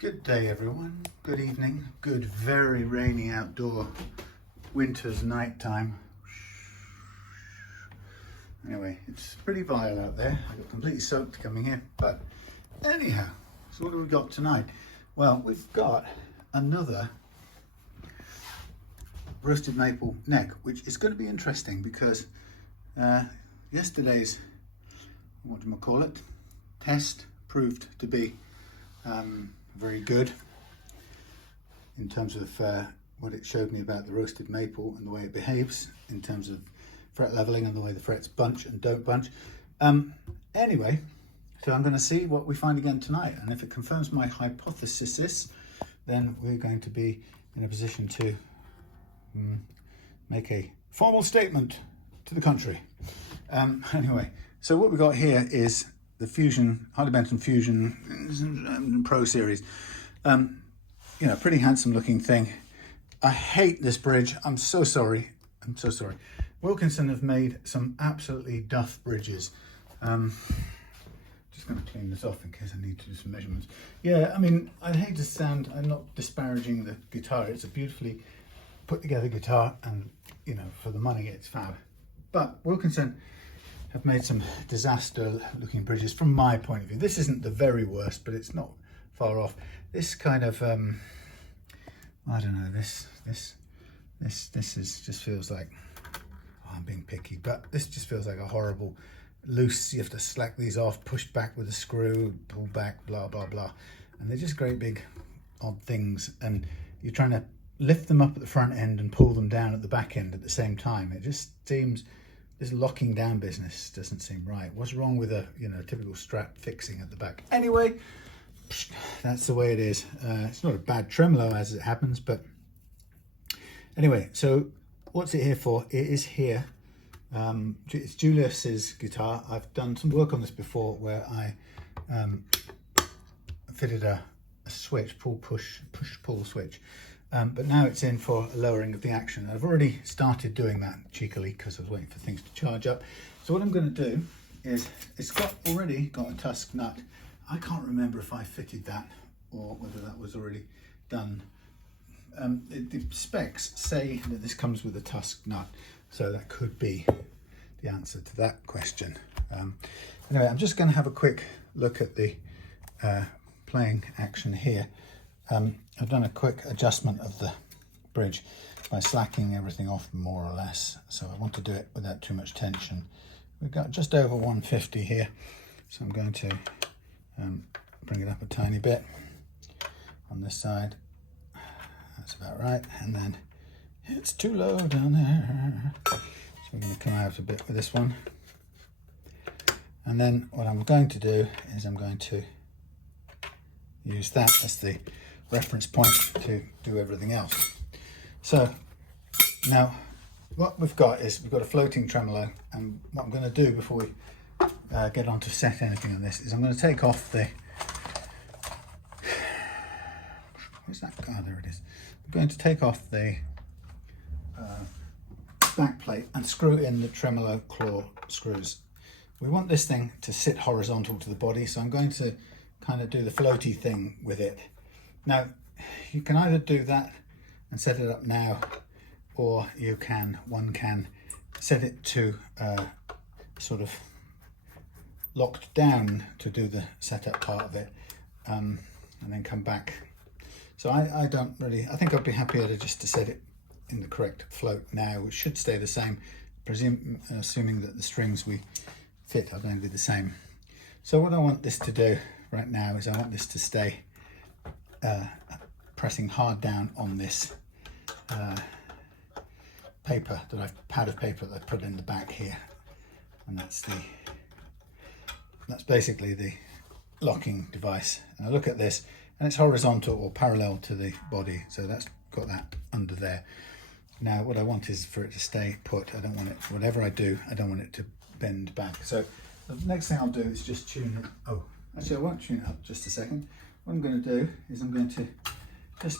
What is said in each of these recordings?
Good day everyone, good evening, good very rainy outdoor winter's night time. Anyway, it's pretty vile out there. I got completely soaked coming here, but anyhow, so what have we got tonight? Well, we've got another roasted maple neck, which is going to be interesting because yesterday's, what do I call it, test proved to be very good in terms of what it showed me about the roasted maple and the way it behaves in terms of fret leveling and the way the frets bunch and don't bunch. Anyway, so I'm going to see what we find again tonight, and if it confirms my hypothesis, then we're going to be in a position to make a formal statement to the country. Anyway, so what we got here is the Harley Benton Fusion Pro series. You know, pretty handsome looking thing. I hate this bridge. I'm so sorry. I'm so sorry. Wilkinson have made some absolutely duff bridges. Just going to clean this off in case I need to do some measurements. Yeah, I mean, I'd hate to sound, I'm not disparaging the guitar. It's a beautifully put together guitar, and you know, for the money it's fab. But Wilkinson have made some disaster looking bridges from my point of view. This isn't the very worst, but it's not far off. This kind of I don't know, this is just feels like, oh, I'm being picky, but this just feels like a horrible loose. You have to slack these off, push back with a screw, pull back, blah blah blah, and they're just great big odd things, and you're trying to lift them up at the front end and pull them down at the back end at the same time. It just seems, this locking down business doesn't seem right. What's wrong with a, you know, typical strap fixing at the back? Anyway, that's the way it is. It's not a bad tremolo as it happens, but anyway, so what's it here for? It is here. It's Julius's guitar. I've done some work on this before where I fitted a switch, pull switch. But now it's in for a lowering of the action. I've already started doing that cheekily because I was waiting for things to charge up. So what I'm going to do is, it's already got a tusk nut. I can't remember if I fitted that or whether that was already done. The specs say that this comes with a tusk nut, so that could be the answer to that question. Anyway, I'm just going to have a quick look at the playing action here. I've done a quick adjustment of the bridge by slacking everything off more or less, so I want to do it without too much tension. We've got just over 150 here, so I'm going to bring it up a tiny bit on this side. That's about right, and then it's too low down there, so we're going to come out a bit with this one. And then what I'm going to do is I'm going to use that as the reference point to do everything else. So now what we've got is we've got a floating tremolo, and what I'm going to do before we get on to set anything on this is I'm going to take off the, where's that? Oh, there it is. I'm going to take off the back plate and screw in the tremolo claw screws. We want this thing to sit horizontal to the body, so I'm going to kind of do the floaty thing with it. Now, you can either do that and set it up now, or one can set it to sort of locked down to do the setup part of it, and then come back. So I don't really, I think I'd be happier just to set it in the correct float now, which should stay the same, assuming that the strings we fit are going to be the same. So what I want this to do right now is I want this to stay pressing hard down on this paper, pad of paper that I put in the back here, and that's basically the locking device. And I look at this, and it's horizontal or parallel to the body, so that's got that under there. Now what I want is for it to stay put. I don't want it, whatever I do, I don't want it to bend back. So the next thing I'll do is just tune it. Oh, actually I won't tune it up, just a second. What I'm going to do is I'm going to just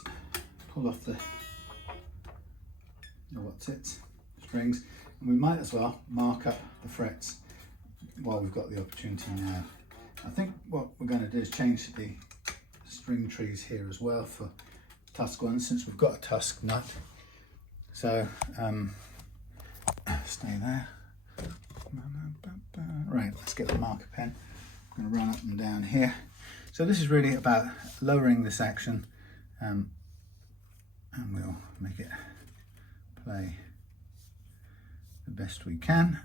pull off the strings, and we might as well mark up the frets while we've got the opportunity now. I think what we're going to do is change the string trees here as well for tusk ones, since we've got a tusk nut. So stay there. Right, let's get the marker pen. I'm going to run up and down here. So this is really about lowering this action, and we'll make it play the best we can.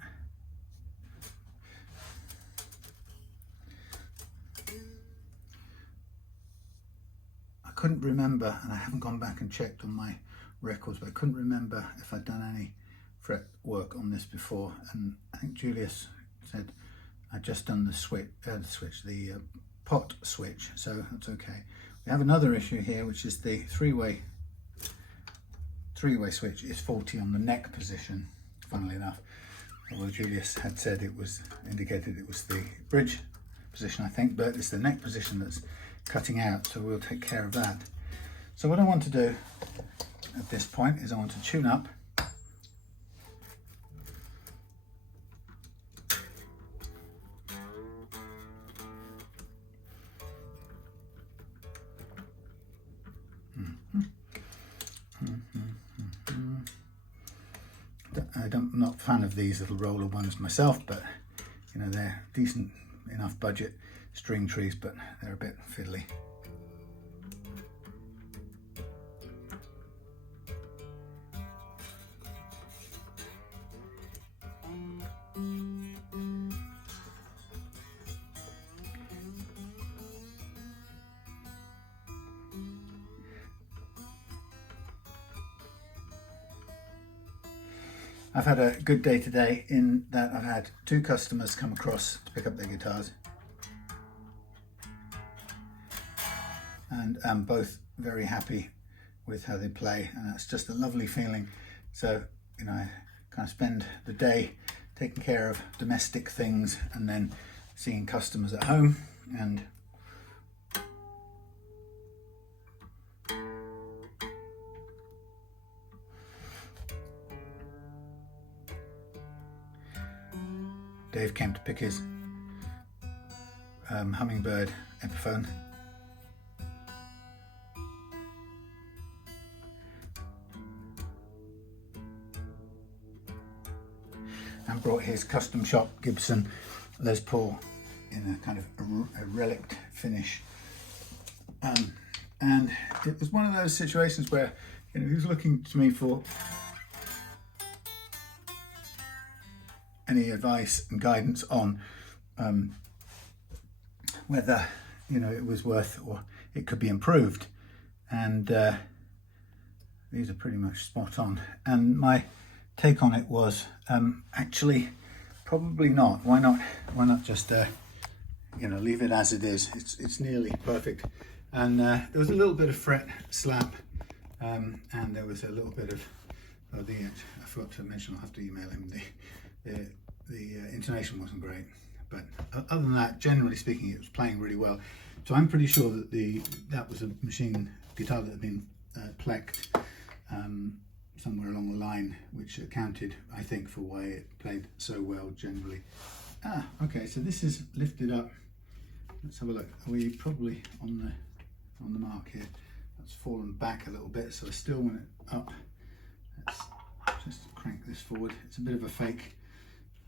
I couldn't remember, and I haven't gone back and checked on my records, but I couldn't remember if I'd done any fret work on this before, and I think Julius said I'd just done the pot switch, so that's okay. We have another issue here, which is the three-way switch is faulty on the neck position, funnily enough. Although Julius had said it was indicated it was the bridge position, I think, but it's the neck position that's cutting out, so we'll take care of that. So what I want to do at this point is I want to tune up I'm not a fan of these little roller ones myself, but you know, they're decent enough budget string trees, but they're a bit fiddly. I've had a good day today in that I've had 2 customers come across to pick up their guitars, and I'm both very happy with how they play, and that's just a lovely feeling. So, you know, I kind of spend the day taking care of domestic things and then seeing customers at home, and Dave came to pick his hummingbird Epiphone. And brought his custom shop Gibson Les Paul in a kind of a relic finish. And it was one of those situations where, you know, he was looking to me for any advice and guidance on whether, you know, it was worth or it could be improved, and these are pretty much spot on. And my take on it was actually probably not. Why not just you know, leave it as it is. It's nearly perfect. And there was a little bit of fret slap, and there was a little bit of I forgot to mention, I'll have to email him, the intonation wasn't great, but other than that, generally speaking, it was playing really well. So I'm pretty sure that that was a machine guitar that had been plecked somewhere along the line, which accounted, I think, for why it played so well generally. Okay, so this is lifted up. Let's have a look. Are we probably on the mark here? That's fallen back a little bit, so I still want it up. Let's just crank this forward. It's a bit of a fake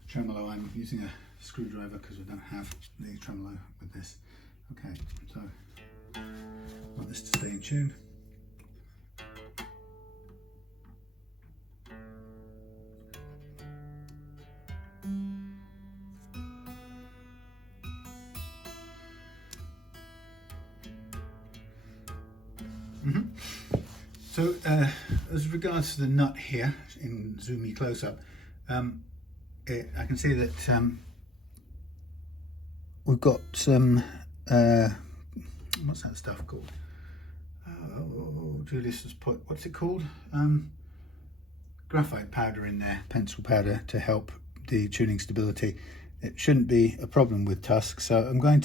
tremolo. I'm using a screwdriver because I don't have the tremolo with this. Okay, so I want this to stay in tune. So as regards to the nut here, in zoomy close-up, I can see that we've got some, what's that stuff called? Oh, Julius has put, what's it called? Graphite powder in there, pencil powder, to help the tuning stability. It shouldn't be a problem with Tusk, so what I'm going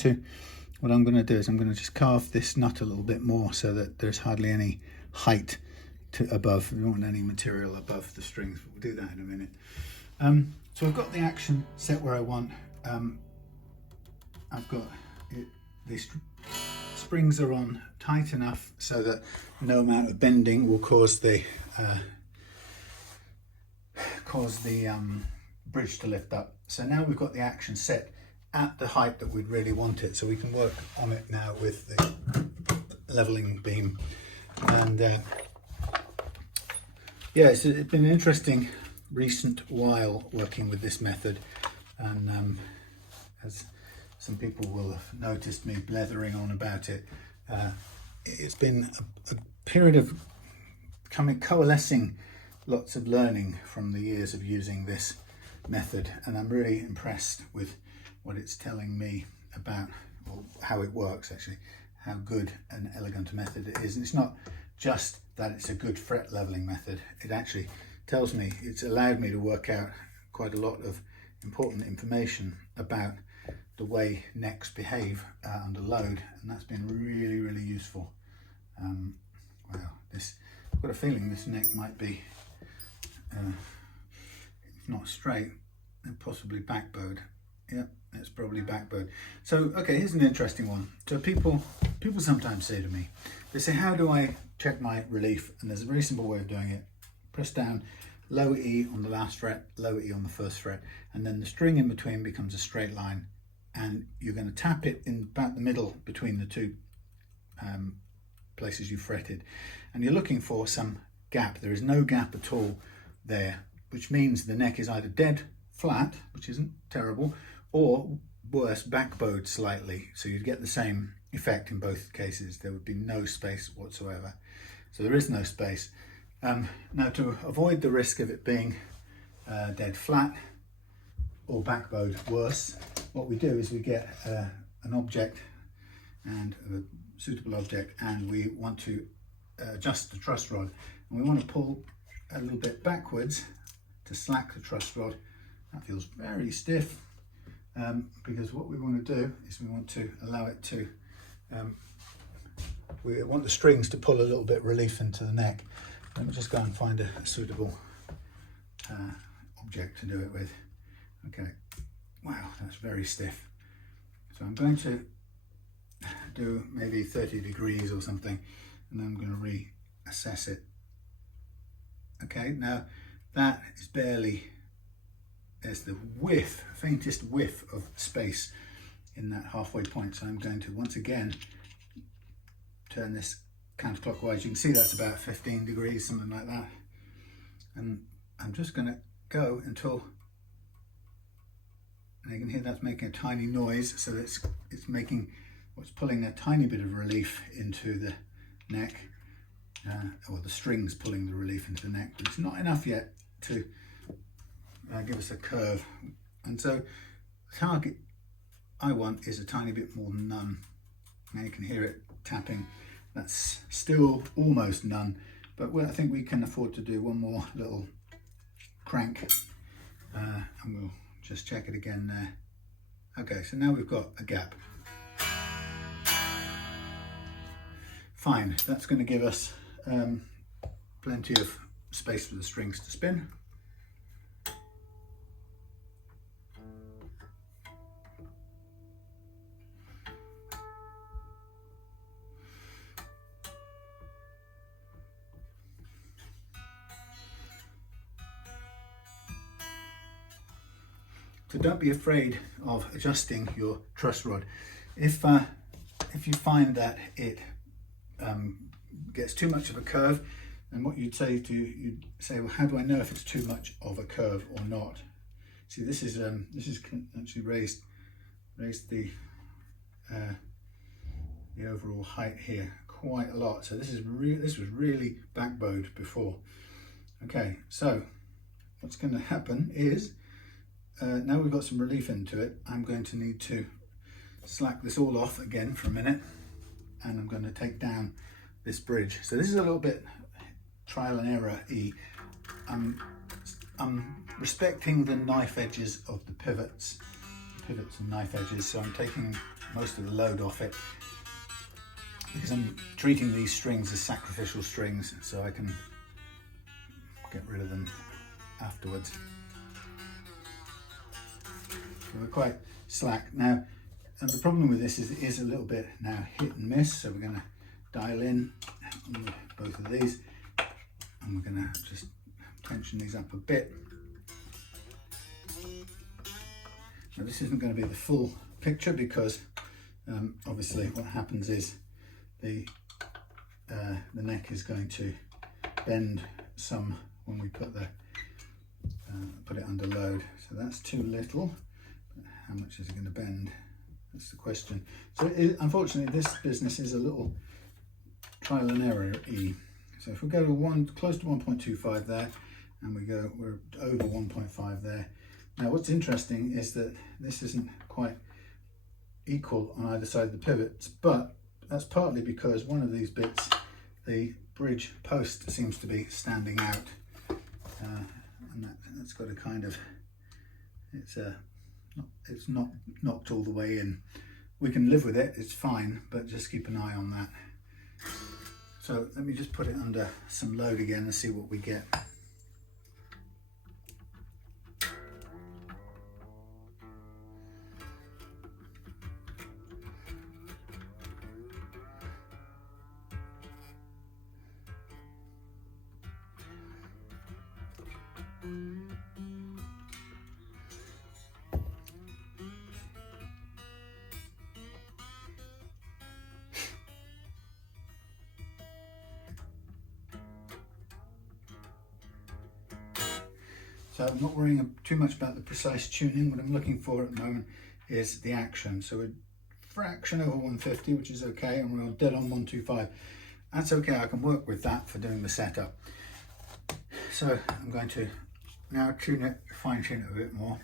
to do is I'm going to just carve this nut a little bit more so that there's hardly any height above. We don't want any material above the strings, but we'll do that in a minute. So I've got the action set where I want. I've got the springs are on tight enough so that no amount of bending will cause the bridge to lift up. So now we've got the action set at the height that we'd really want it, so we can work on it now with the leveling beam. And yeah, it's been an interesting recent while working with this method, and as some people will have noticed me blethering on about it, it's been a period of coalescing lots of learning from the years of using this method, and I'm really impressed with what it's telling me about, well, how it works actually, how good and elegant a method it is. And it's not just that it's a good fret leveling method, it actually tells me, it's allowed me to work out quite a lot of important information about the way necks behave under load, and that's been really, really useful. Wow, I've got a feeling this neck might be, if not straight, then possibly backbowed. Yep, it's probably backbowed. So, okay, here's an interesting one. So people sometimes say to me, they say, how do I check my relief? And there's a very simple way of doing it. Press down, lower E on the last fret, lower E on the first fret, and then the string in between becomes a straight line, and you're going to tap it in about the middle between the two places you fretted, and you're looking for some gap. There is no gap at all there, which means the neck is either dead flat, which isn't terrible, or worse, backbowed slightly. So you'd get the same effect in both cases. There would be no space whatsoever. So there is no space. Now, to avoid the risk of it being dead flat or backbowed worse, what we do is we get an object, and a suitable object, and we want to adjust the truss rod, and we want to pull a little bit backwards to slack the truss rod. That feels very stiff, because what we want to do is we want to allow it to, we want the strings to pull a little bit relief into the neck. Let me just go and find a suitable object to do it with. Okay, wow, that's very stiff. So I'm going to do maybe 30 degrees or something, and then I'm going to reassess it. Okay, now that is barely, there's the whiff, faintest whiff of space in that halfway point. So I'm going to once again turn this counterclockwise. You can see that's about 15 degrees, something like that. And I'm just going to go until, and you can hear that's making a tiny noise. So it's making, what's pulling a tiny bit of relief into the neck, or the strings pulling the relief into the neck, but it's not enough yet to give us a curve. And so the target I want is a tiny bit more than none. Now you can hear it tapping. That's still almost none, but I think we can afford to do one more little crank, and we'll just check it again there. Okay, so now we've got a gap. Fine, that's going to give us plenty of space for the strings to spin. So don't be afraid of adjusting your truss rod. If you find that it gets too much of a curve, then what you'd say, well, how do I know if it's too much of a curve or not? See, this is actually raised the overall height here quite a lot. So this was really backbowed before. Okay, so what's going to happen is, now we've got some relief into it, I'm going to need to slack this all off again for a minute, and I'm going to take down this bridge. So this is a little bit trial and error-y. I'm respecting the knife edges of the pivots and knife edges, so I'm taking most of the load off it, because I'm treating these strings as sacrificial strings, so I can get rid of them afterwards. So we're quite slack. Now, And the problem with this is it is a little bit now hit and miss, so we're going to dial in on both of these, and we're going to just tension these up a bit. Now this isn't going to be the full picture because obviously what happens is the neck is going to bend some when we put it under load. So that's too little. How much is it going to bend? That's the question. So unfortunately this business is a little trial and error-y. So if we go to close to 1.25 there, and we're over 1.5 there. Now what's interesting is that this isn't quite equal on either side of the pivots, but that's partly because one of these bits, the bridge post, seems to be standing out, and that's got a kind of, it's not knocked all the way in. We can live with it, it's fine, but just keep an eye on that. So let me just put it under some load again and see what we get. So I'm not worrying too much about the precise tuning. What I'm looking for at the moment is the action. So a fraction over 150, which is okay, and we're dead on 125. That's okay, I can work with that for doing the setup. So I'm going to now tune it, fine tune it a bit more.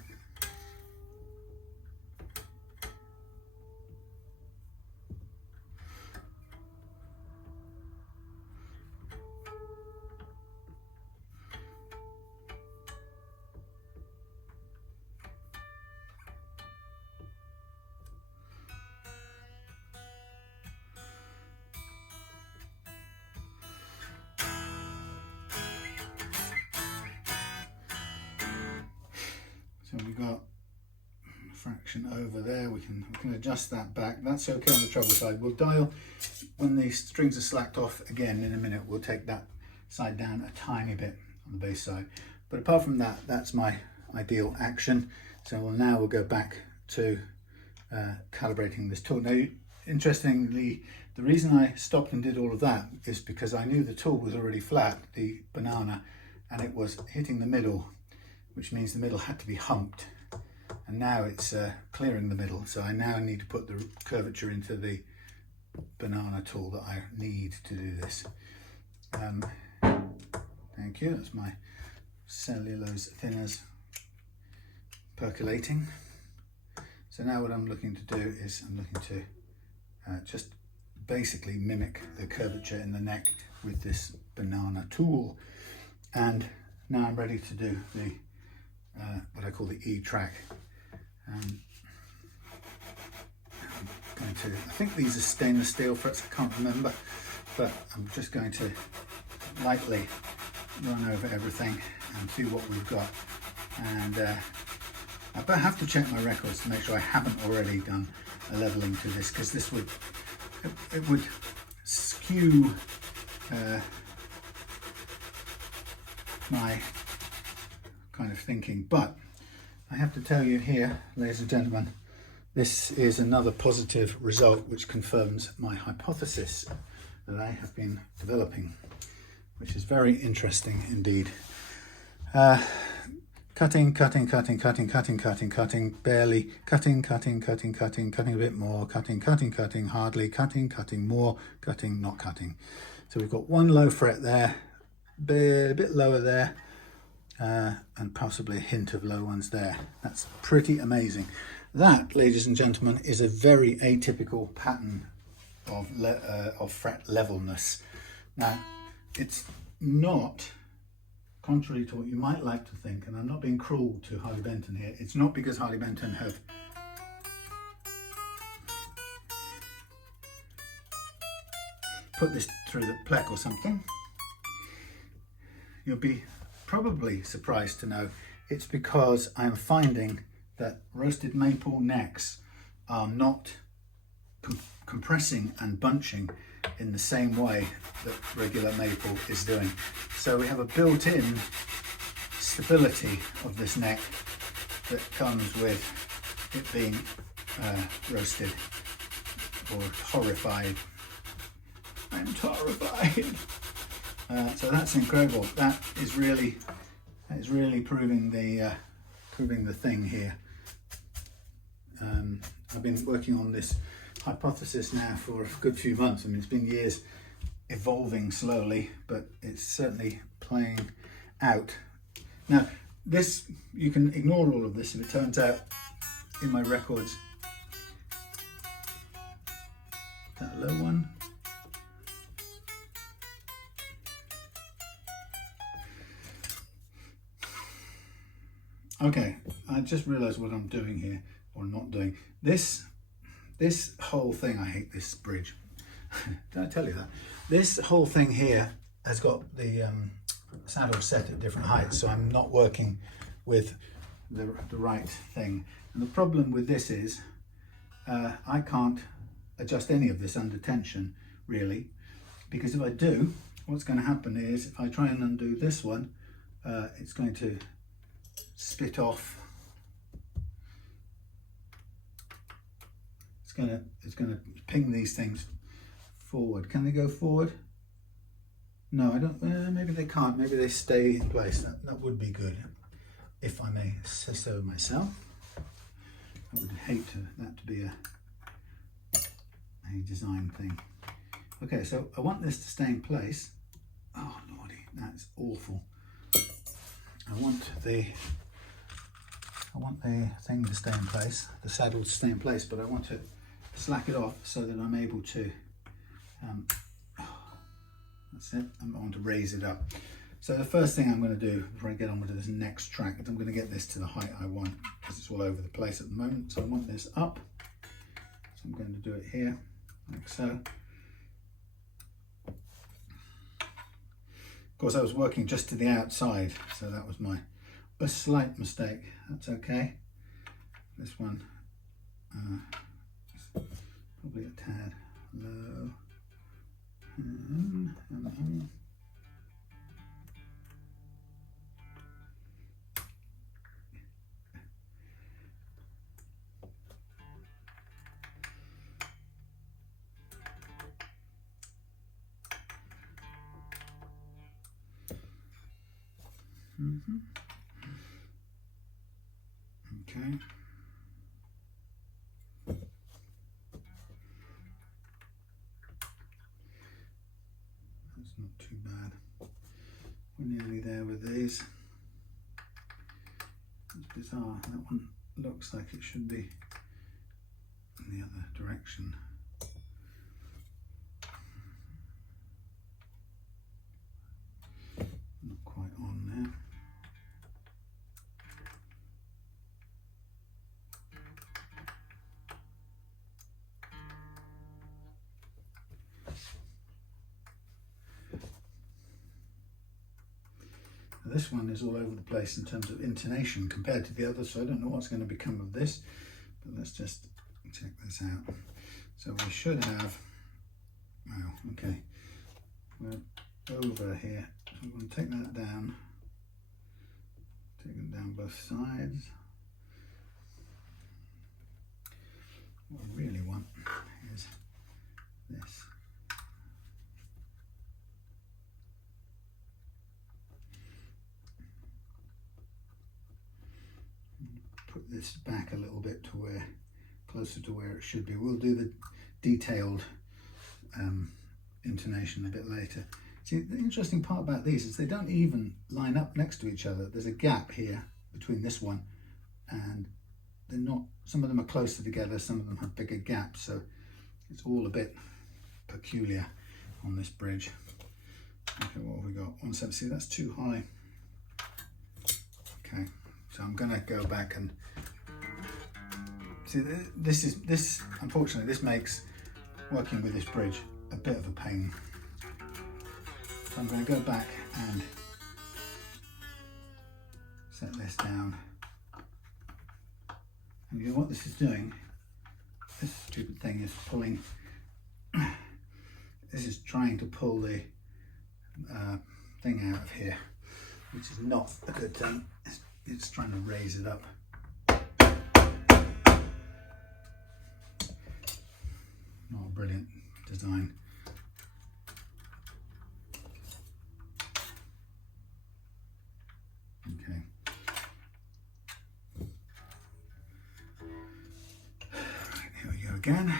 So we've got a fraction over there, we can adjust that back. That's okay on the treble side. We'll dial, when the strings are slacked off again in a minute, we'll take that side down a tiny bit on the bass side. But apart from that, that's my ideal action. So we'll go back to calibrating this tool. Now, interestingly, the reason I stopped and did all of that is because I knew the tool was already flat, the banana, and it was hitting the middle, which means the middle had to be humped, and now it's clearing the middle, so I now need to put the curvature into the banana tool that I need to do this. Thank you, that's my cellulose thinners percolating. So now what I'm looking to do is I'm looking to just basically mimic the curvature in the neck with this banana tool, and now I'm ready to do the what I call the E track. I think these are stainless steel frets, I can't remember, but I'm just going to lightly run over everything and see what we've got. And I have to check my records to make sure I haven't already done a leveling to this, because this would skew my kind of thinking. But I have to tell you here, ladies and gentlemen, this is another positive result which confirms my hypothesis that I have been developing, which is very interesting indeed. Cutting, barely, cutting a bit more, cutting, hardly, cutting more, not cutting. So we've got one low fret there, a bit lower there, and possibly a hint of low ones there. That's pretty amazing. That, ladies and gentlemen, is a very atypical pattern of fret levelness. Now, it's not, contrary to what you might like to think, and I'm not being cruel to Harley Benton here, it's not because Harley Benton have put this through the plec or something. You'll be probably surprised to know it's because I'm finding that roasted maple necks are not compressing and bunching in the same way that regular maple is doing. So we have a built-in stability of this neck that comes with it being roasted or horrified. I'm horrified. So that's incredible. That is really proving the thing here. I've been working on this hypothesis now for a good few months. I mean, it's been years evolving slowly, but it's certainly playing out. Now, this, you can ignore all of this if it turns out in my records. That low one. Okay, I just realized what I'm doing here, or not doing. This whole thing, I hate this bridge. Did I tell you that? This whole thing here has got the saddle set at different heights, so I'm not working with the right thing. And the problem with this is I can't adjust any of this under tension, really, because if I do, what's going to happen is if I try and undo this one, it's going to split off. It's gonna ping these things forward. Can they go forward? No, I don't. Maybe they can't. Maybe they stay in place. That would be good, if I may say so myself. I would hate that to be a design thing. Okay, so I want this to stay in place. Oh lordy, that's awful. I want the thing to stay in place, the saddle to stay in place, but I want to slack it off so that I'm able to, that's it, I want to raise it up. So the first thing I'm going to do before I get on with this next track is I'm going to get this to the height I want, because it's all over the place at the moment. So I want this up, so I'm going to do it here, like so. Of course, I was working just to the outside, so that was a slight mistake. That's okay. This one is probably a tad low. Okay. That's not too bad. We're nearly there with these. It's bizarre. That one looks like it should be in the other direction. Not quite on there. This one is all over the place in terms of intonation compared to the other, so I don't know what's going to become of this, but let's just check this out. So we should have, wow, okay, we're over here, so we're going to take that down, take it down both sides. What I really want is this. Put this back a little bit to where, closer to where it should be. We'll do the detailed intonation a bit later. See, the interesting part about these is they don't even line up next to each other. There's a gap here between this one, and they're not, some of them are closer together, some of them have bigger gaps, so it's all a bit peculiar on this bridge. Okay, what have we got? 170, see, that's too high. Okay, so I'm gonna go back and see, this unfortunately, this makes working with this bridge a bit of a pain. So I'm going to go back and set this down. And you know what this is doing this stupid thing is pulling, this is trying to pull the thing out of here, which is not a good thing. It's trying to raise it up. Not a brilliant design. Okay. Right, here we go again.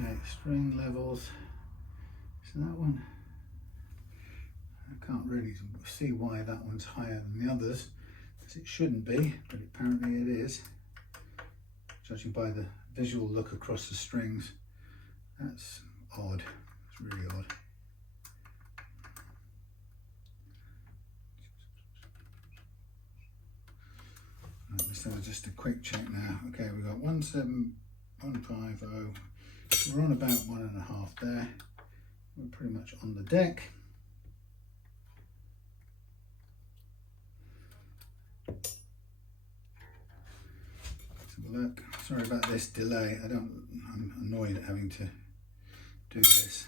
Okay, string levels. So that one, I can't really see why that one's higher than the others, as it shouldn't be, but apparently it is. Judging by the visual look across the strings, that's odd. It's really odd. Right, let's have just a quick check now. Okay, we've got 17150. We're on about 1.5 there. We're pretty much on the deck. Let's have a look. Sorry about this delay. I'm annoyed at having to do this.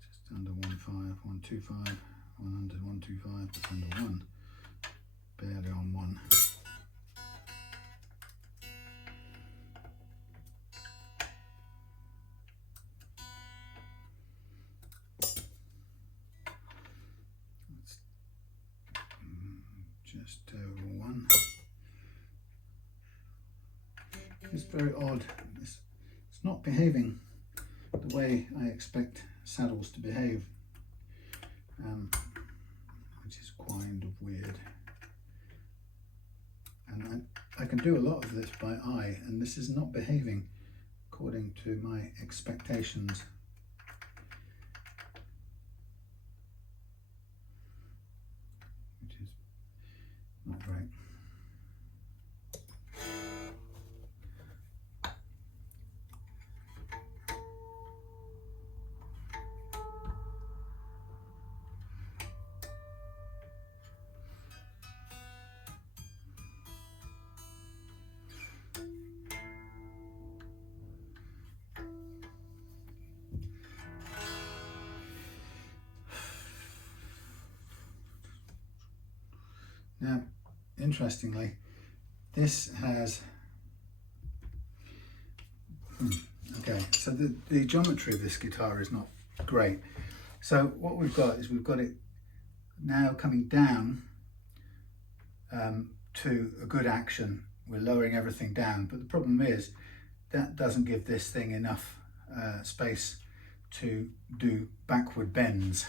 Just under 1.5, 1.25, 1 under 1.25, just under 1, barely on 1. That's just over 1. It's very odd. It's not behaving the way I expect saddles to behave, which is kind of weird. And I can do a lot of this by eye, and this is not behaving according to my expectations. Which is not great. Now, interestingly, this has, okay, so the geometry of this guitar is not great. So what we've got is we've got it now coming down to a good action. We're lowering everything down, but the problem is that doesn't give this thing enough space to do backward bends.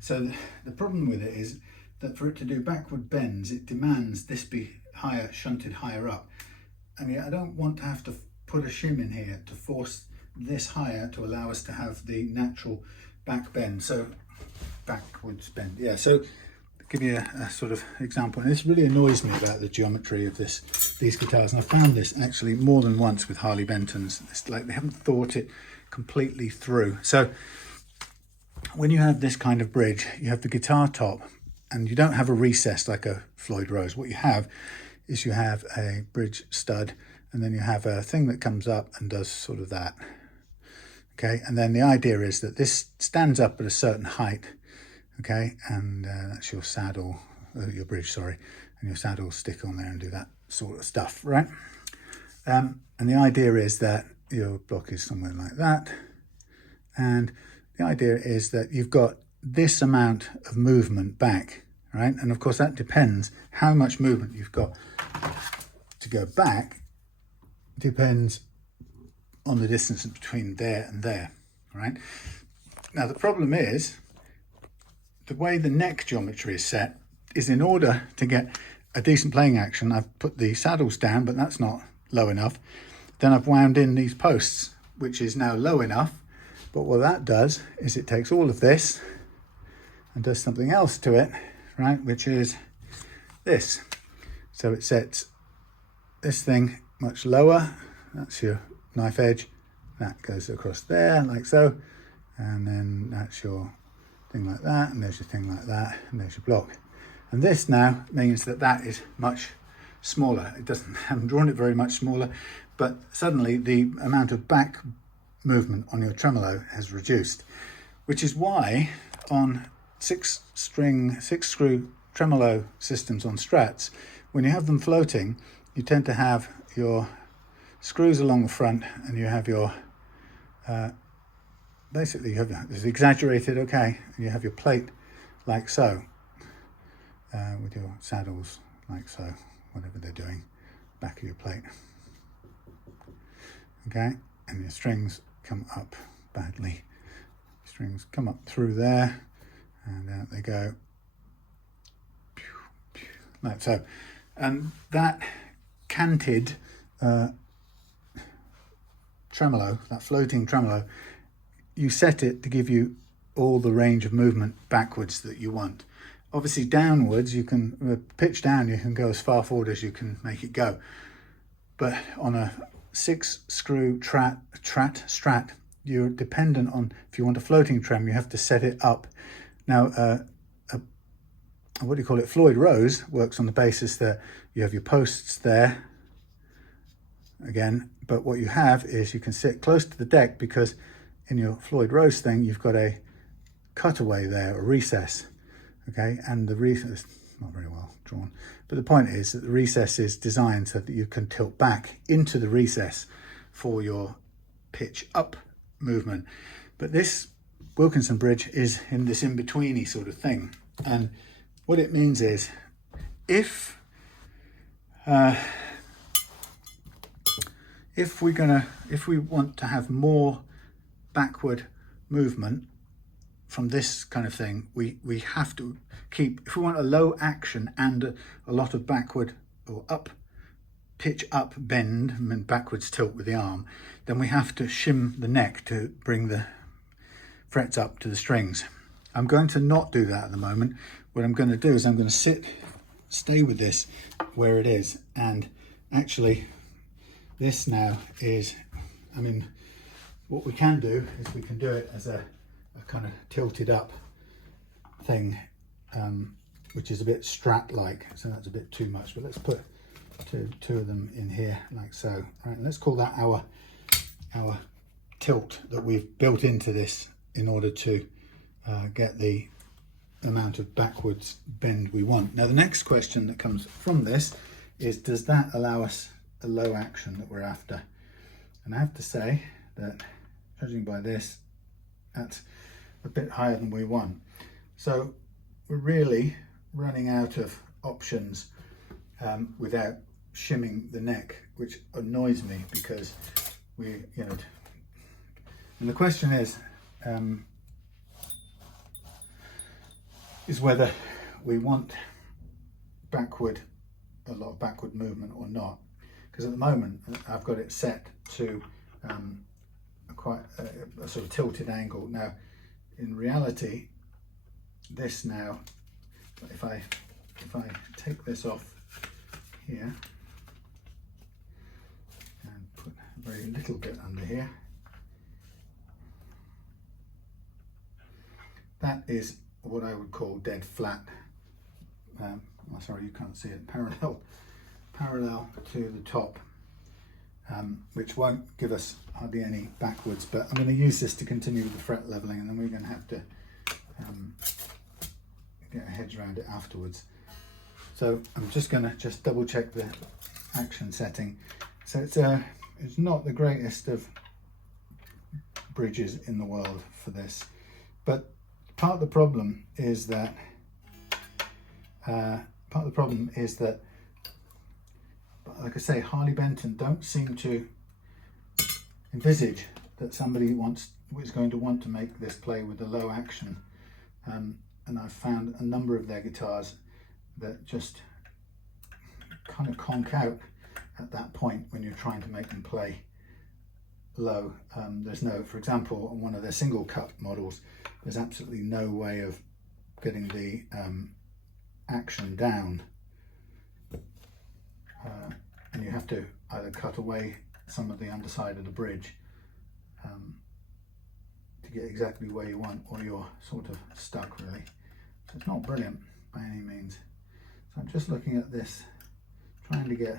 So the problem with it is that for it to do backward bends, it demands this be higher, shunted higher up. And yet I don't want to have to put a shim in here to force this higher to allow us to have the natural back bend. So backwards bend, yeah. So to give you a sort of example, and this really annoys me about the geometry of these guitars. And I've found this actually more than once with Harley Bentons. It's like they haven't thought it completely through. So when you have this kind of bridge, you have the guitar top, and you don't have a recess like a Floyd Rose. What you have is you have a bridge stud, and then you have a thing that comes up and does sort of that. Okay, and then the idea is that this stands up at a certain height, okay, and that's your saddle, your bridge, sorry, and your saddle will stick on there and do that sort of stuff, right? And the idea is that your block is somewhere like that, and the idea is that you've got this amount of movement back, right? And of course that depends how much movement you've got to go back, depends on the distance between there and there, right? Now the problem is, the way the neck geometry is set is, in order to get a decent playing action, I've put the saddles down, but that's not low enough. Then I've wound in these posts, which is now low enough. But what that does is it takes all of this and does something else to it, right? Which is this. So it sets this thing much lower. That's your knife edge. That goes across there like so. And then that's your thing like that. And there's your thing like that. And there's your block. And this now means that that is much smaller. It doesn't, I haven't drawn it very much smaller, but suddenly the amount of back movement on your tremolo has reduced, which is why on 6-screw tremolo systems on Strats, when you have them floating, you tend to have your screws along the front, and you have your basically you have this exaggerated, okay, and you have your plate like so, with your saddles like so, whatever they're doing, back of your plate, okay, and your strings come up badly. Strings come up through there, and out they go, like so. And that canted tremolo, that floating tremolo, you set it to give you all the range of movement backwards that you want. Obviously downwards, you can pitch down, you can go as far forward as you can make it go. But on a 6-screw Strat, you're dependent on, if you want a floating trem, you have to set it up. Now, what do you call it? Floyd Rose works on the basis that you have your posts there, again, but what you have is you can sit close to the deck, because in your Floyd Rose thing, you've got a cutaway there, a recess. Okay, and the recess, not very well drawn, but the point is that the recess is designed so that you can tilt back into the recess for your pitch up movement. But this Wilkinson bridge is in this in-betweeny sort of thing, and what it means is, if we want to have more backward movement from this kind of thing, we have to keep, if we want a low action and a lot of backward or up, pitch up bend and backwards tilt with the arm, then we have to shim the neck to bring the frets up to the strings. I'm going to not do that at the moment. What I'm going to do is I'm going to stay with this where it is, and actually this now is, I mean, what we can do is we can do it as a kind of tilted up thing, which is a bit Strat-like, so that's a bit too much, but let's put two of them in here like so. Right, let's call that our tilt that we've built into this in order to get the amount of backwards bend we want. Now the next question that comes from this is, does that allow us a low action that we're after? And I have to say that, judging by this, that's a bit higher than we want. So we're really running out of options without shimming the neck, which annoys me, because we, you know, and the question is whether we want a lot of backward movement or not. Because at the moment I've got it set to quite a sort of tilted angle. Now in reality, this now, if I take this off here and put a very little bit under here, that is what I would call dead flat. Sorry, you can't see it. Parallel to the top, which won't give us hardly any backwards, but I'm going to use this to continue with the fret leveling, and then we're going to have to get our heads around it afterwards. So I'm just going to double check the action setting. So it's not the greatest of bridges in the world for this, but part of the problem is that like I say, Harley Benton don't seem to envisage that somebody is going to want to make this play with the low action, and I've found a number of their guitars that just kind of conk out at that point when you're trying to make them play low. There's no, for example, on one of their single cut models, there's absolutely no way of getting the action down, and you have to either cut away some of the underside of the bridge to get exactly where you want, or you're sort of stuck really. So it's not brilliant by any means. So I'm just looking at this, trying to get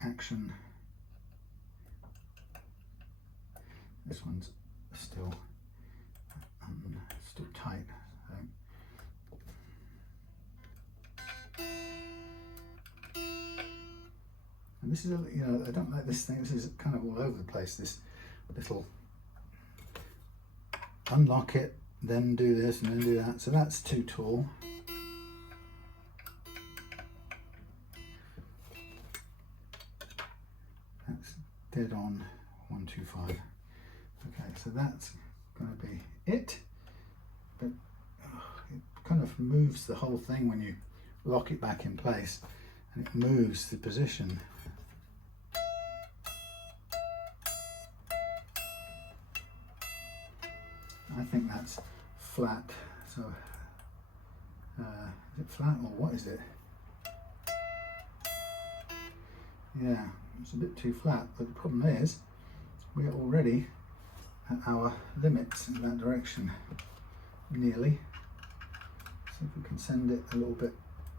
action. This one's still tight. And this is I don't like this thing. This is kind of all over the place. This little unlock it, then do this, and then do that. So that's too tall. That's dead on 125. Okay, so that's going to be it. But it kind of moves the whole thing when you lock it back in place, and it moves the position. I think that's flat. So is it flat or what is it? Yeah, it's a bit too flat, but the problem is we're already at our limits in that direction, nearly. See if we can send it a little bit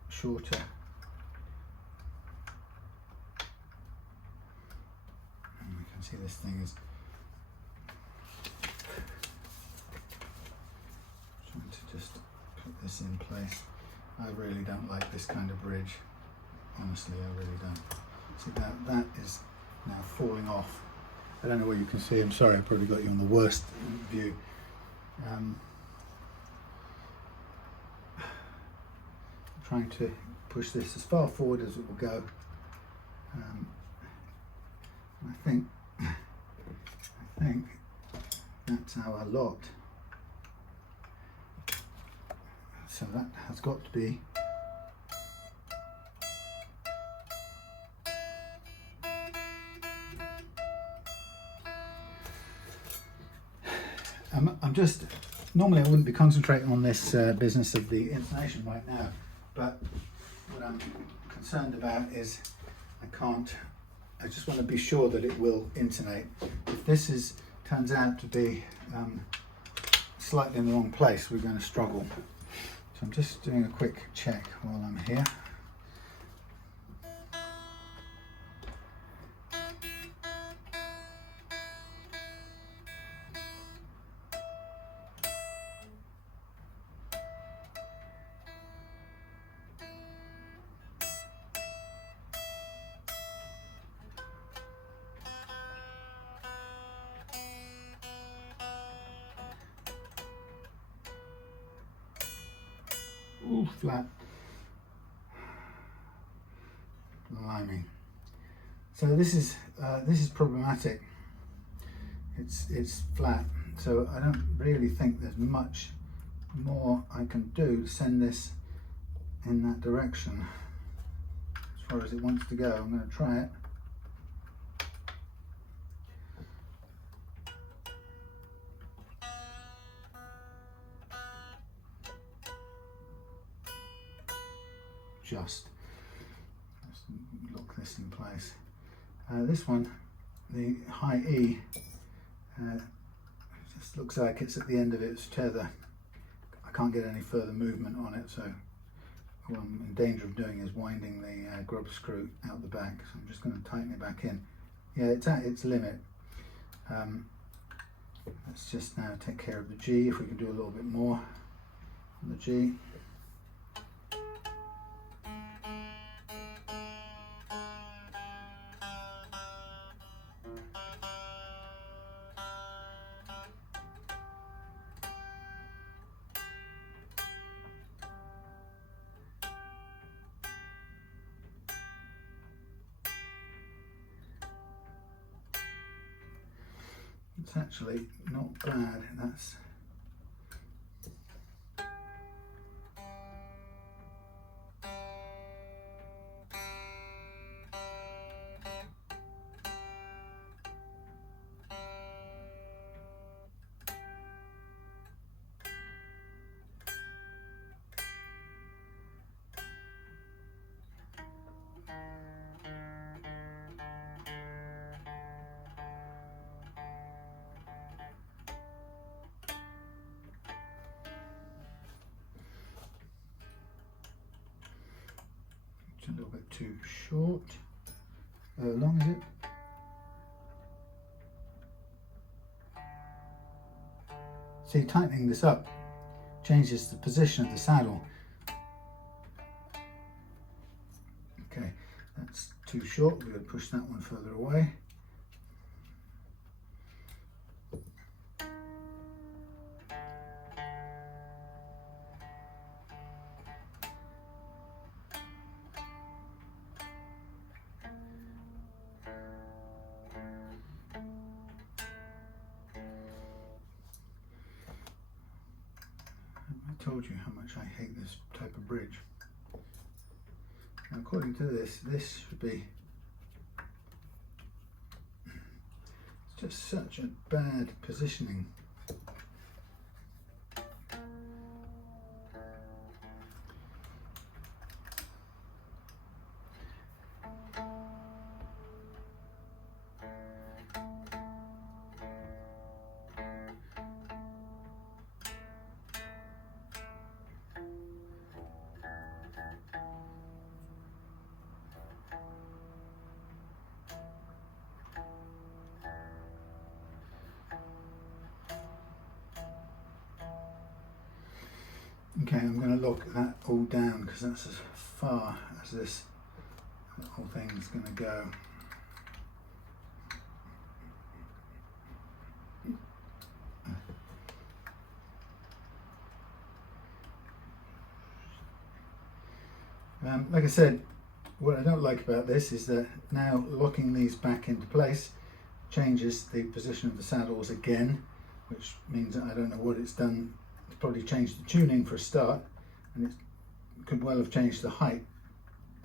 shorter. And you can see this thing is trying to just put this in place. I really don't like this kind of bridge. Honestly, I really don't. See, that is now falling off. I don't know where you can see. I'm sorry, I probably got you on the worst view. Trying to push this as far forward as it will go. I think that's our lot. So that has got to be I'm just, normally I wouldn't be concentrating on this business of the intonation right now, but what I'm concerned about is I just want to be sure that it will intonate. If this turns out to be slightly in the wrong place, we're going to struggle. So I'm just doing a quick check while I'm here. Ooh, flat. Blimey. So this is problematic. It's flat. So I don't really think there's much more I can do to send this in that direction as far as it wants to go. I'm going to try it. Just lock this in place. This one, the high E, just looks like it's at the end of its tether. I can't get any further movement on it, so what I'm in danger of doing is winding the grub screw out the back. So I'm just going to tighten it back in. Yeah, it's at its limit. Let's just now take care of the G, if we can do a little bit more on the G. It's actually not bad. That's a little bit too short. How long is it? See, tightening this up changes the position of the saddle. Okay, that's too short. We're going to push that one further away. I told you how much I hate this type of bridge. Now, according to this should be, it's just such a bad positioning. Okay, I'm going to lock that all down because that's as far as this whole thing is going to go. Like I said, what I don't like about this is that now locking these back into place changes the position of the saddles again, which means that I don't know what it's done. It's probably changed the tuning for a start, and it could well have changed the height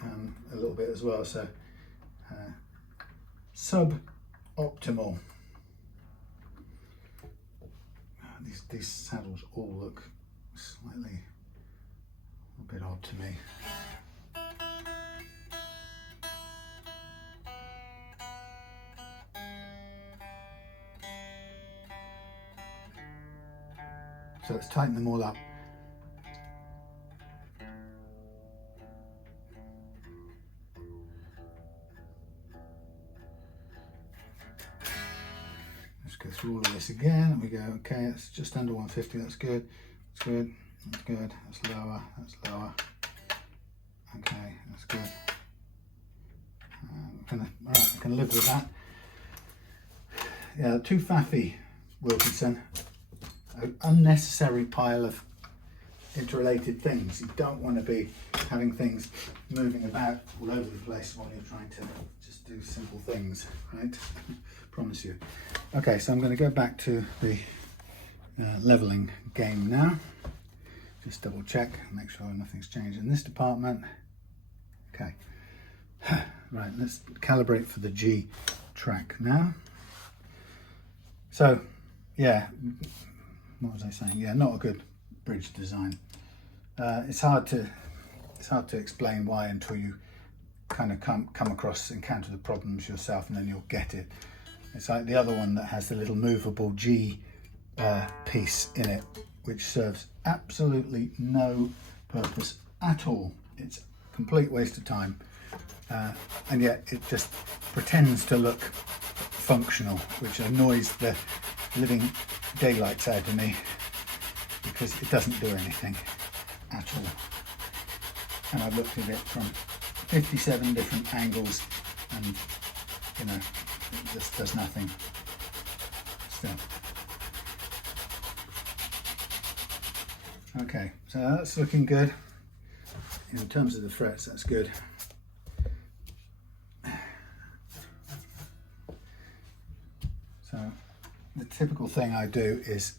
a little bit as well, so sub-optimal. These saddles all look slightly a bit odd to me. So let's tighten them all up. Let's go through all of this again. We go, okay, it's just under 150, that's good. That's good, that's good, that's lower, that's lower. Okay, that's good. I can live with that. Yeah, too faffy, Wilkinson. An unnecessary pile of interrelated things. You don't want to be having things moving about all over the place while you're trying to just do simple things, right? Promise you. Okay, so I'm going to go back to the leveling game now. Just double check, make sure nothing's changed in this department. Okay, right, let's calibrate for the G track now. So, yeah, what was I saying? Yeah, not a good bridge design. It's hard to explain why until you kind of encounter the problems yourself, and then you'll get it. It's like the other one that has the little movable G piece in it, which serves absolutely no purpose at all. It's a complete waste of time, and yet it just pretends to look functional, which annoys the living daylights out of me because it doesn't do anything at all. And I've looked at it from 57 different angles, and you know, it just does nothing still. Okay, so that's looking good. In terms of the frets, that's good. So the typical thing I do is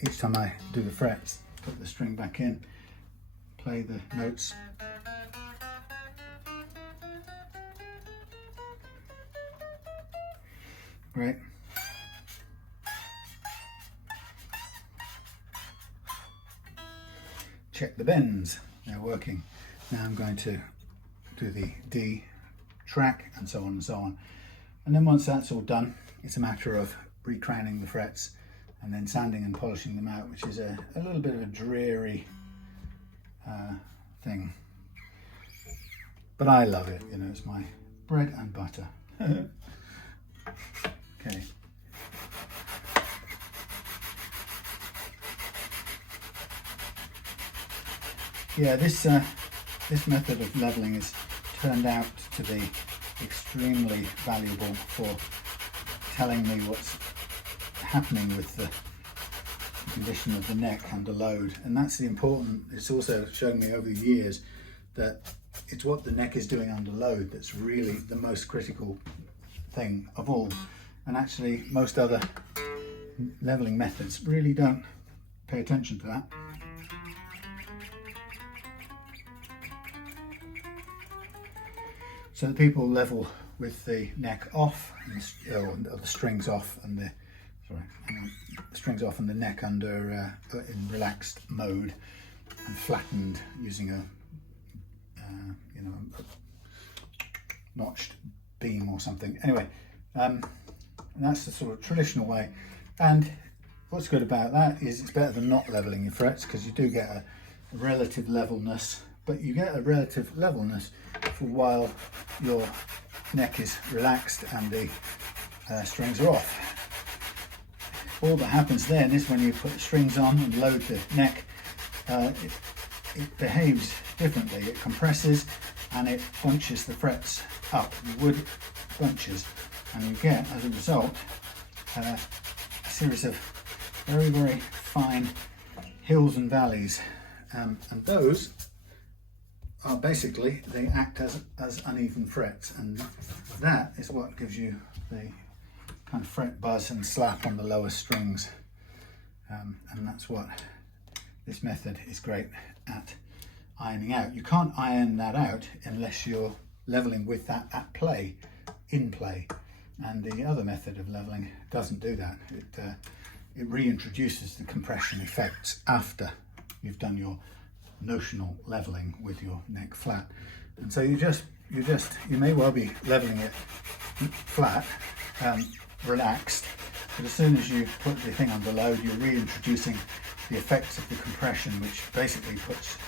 each time I do the frets, put the string back in, play the notes. Great. Check the bends, they're working. Now I'm going to do the D track and so on and so on. And then once that's all done, it's a matter of recrowning the frets and then sanding and polishing them out, which is a little bit of a dreary thing. But I love it, you know, it's my bread and butter. Okay. Yeah, this method of leveling has turned out to be extremely valuable for telling me what's happening with the condition of the neck under load, and that's the important. It's also shown me over the years that it's what the neck is doing under load that's really the most critical thing of all, and actually most other leveling methods really don't pay attention to that. So that people level with the neck off, or the strings off, and the strings off and the neck under in relaxed mode, and flattened using a you know, a notched beam or something. Anyway, and that's the sort of traditional way. And what's good about that is it's better than not leveling your frets, because you do get a relative levelness, but you get a relative levelness for while your neck is relaxed and the strings are off. All that happens then is when you put the strings on and load the neck, it behaves differently. It compresses and it bunches the frets up, the wood bunches, and you get, as a result, a series of very, very fine hills and valleys, and those are basically, they act as uneven frets, and that is what gives you the kind of fret buzz and slap on the lower strings, and that's what this method is great at ironing out. You can't iron that out unless you're leveling with that at play, in play, and the other method of leveling doesn't do that. It reintroduces the compression effects after you've done your notional leveling with your neck flat, and so you may well be leveling it flat, relaxed, but as soon as you put the thing under load, you're reintroducing the effects of the compression, which basically puts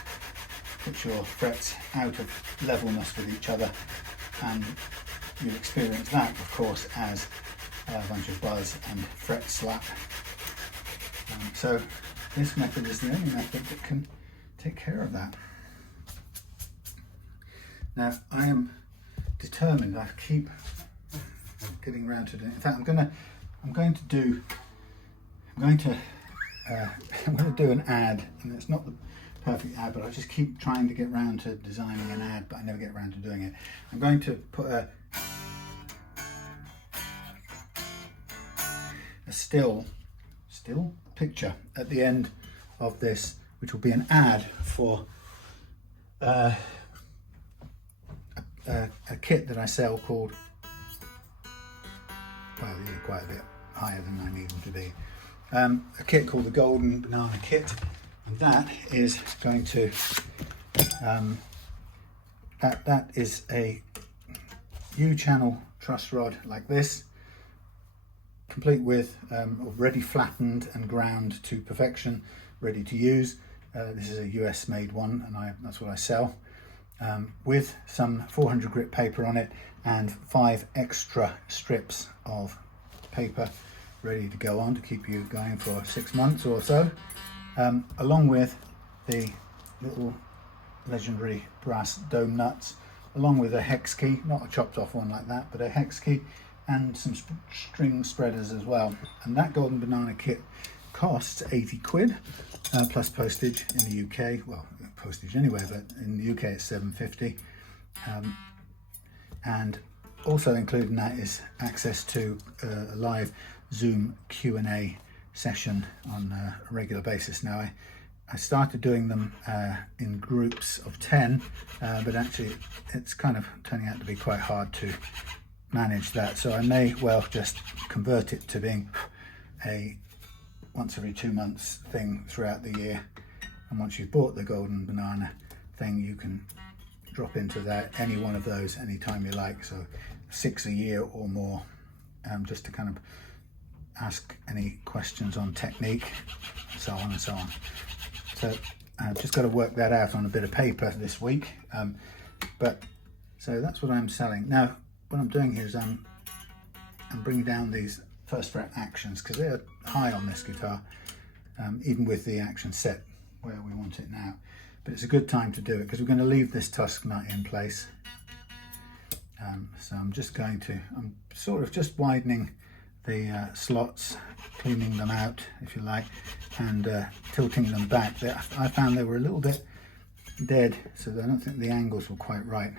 your frets out of levelness with each other, and you experience that, of course, as a bunch of buzz and fret slap. So this method is the only method that can take care of that. Now I am determined. I keep getting around to doing. In fact, I'm going to do an ad, and it's not the perfect ad, but I just keep trying to get around to designing an ad, but I never get around to doing it. I'm going to put a still picture at the end of this, which will be an ad for a kit that I sell called, well, these are quite a bit higher than I need them to be, a kit called the Golden Banana Kit, and that is going to that is a U-channel truss rod like this, complete with already flattened and ground to perfection, ready to use. This is a US made one, and that's what I sell, with some 400 grit paper on it and 5 extra strips of paper ready to go on to keep you going for 6 months or so, along with the little legendary brass dome nuts, along with a hex key, not a chopped off one like that, but a hex key, and some string spreaders as well. And that Golden Banana Kit costs 80 quid plus postage in the UK. Well, postage anywhere, but in the UK it's 7.50. And also including that is access to a live Zoom Q&A session on a regular basis. Now I started doing them in groups of 10, but actually it's kind of turning out to be quite hard to manage that, so I may well just convert it to being a once every 2 months thing throughout the year. And once you've bought the golden banana thing, you can drop into that, any one of those, anytime you like. So 6 a year or more, just to kind of ask any questions on technique, so on and so on. So I've just got to work that out on a bit of paper this week. But so that's what I'm selling. Now, what I'm doing here is I'm bringing down these first fret actions because they're high on this guitar, even with the action set where we want it now. But it's a good time to do it because we're going to leave this tusk nut in place. So I'm sort of just widening the slots, cleaning them out if you like, and tilting them back. I found they were a little bit dead, so I don't think the angles were quite right.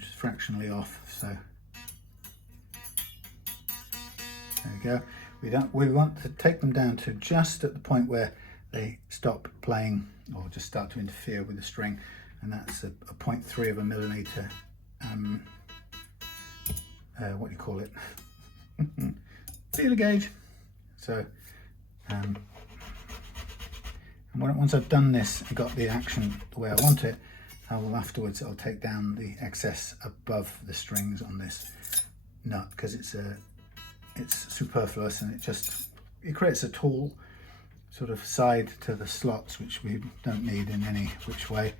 Just fractionally off. So there we go. We want to take them down to just at the point where they stop playing or just start to interfere with the string, and that's a 0.3 of a millimeter. What do you call it? Feeler gauge. So, and once I've done this and got the action the way I want it, I will afterwards, I'll take down the excess above the strings on this nut because it's superfluous, and it creates a tall sort of side to the slots, which we don't need in any which way.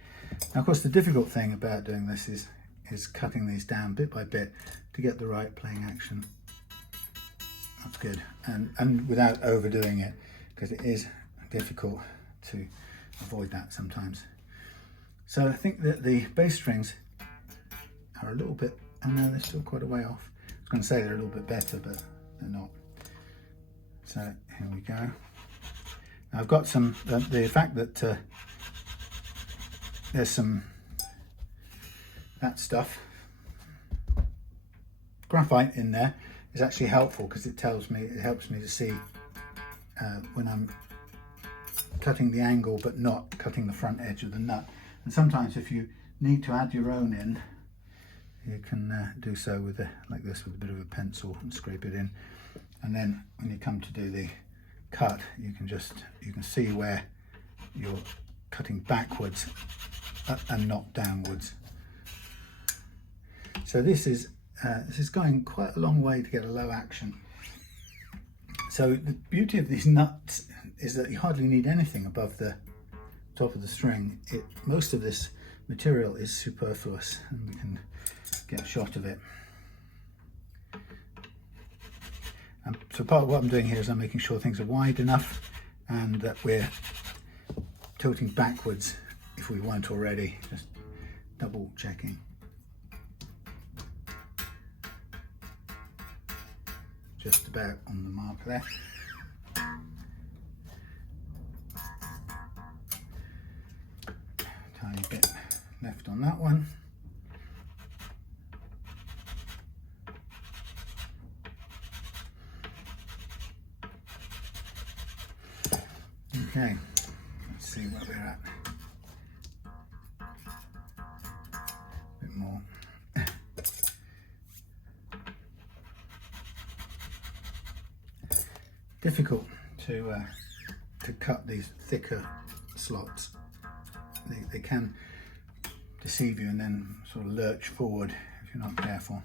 Now, of course, the difficult thing about doing this is cutting these down bit by bit to get the right playing action. That's good, and without overdoing it, because it is difficult to avoid that sometimes. So I think that the bass strings are a little bit, and no, they're still quite a way off. I was going to say they're a little bit better, but they're not. So here we go. Now I've got some, the fact that there's some, that stuff, graphite in there is actually helpful because it helps me to see when I'm cutting the angle but not cutting the front edge of the nut. And sometimes if you need to add your own in, you can do so with like this, with a bit of a pencil, and scrape it in. And then when you come to do the cut, you can see where you're cutting backwards and not downwards. So this is going quite a long way to get a low action. So the beauty of these nuts is that you hardly need anything above the top of the string. Most of this material is superfluous, and we can get a shot of it. So part of what I'm doing here is I'm making sure things are wide enough and that we're tilting backwards if we weren't already, just double checking. Just about on the mark there. Tiny bit left on that one. Okay, let's see where we're at. A bit more. Difficult to cut these thicker slots. They can deceive you and then sort of lurch forward if you're not careful.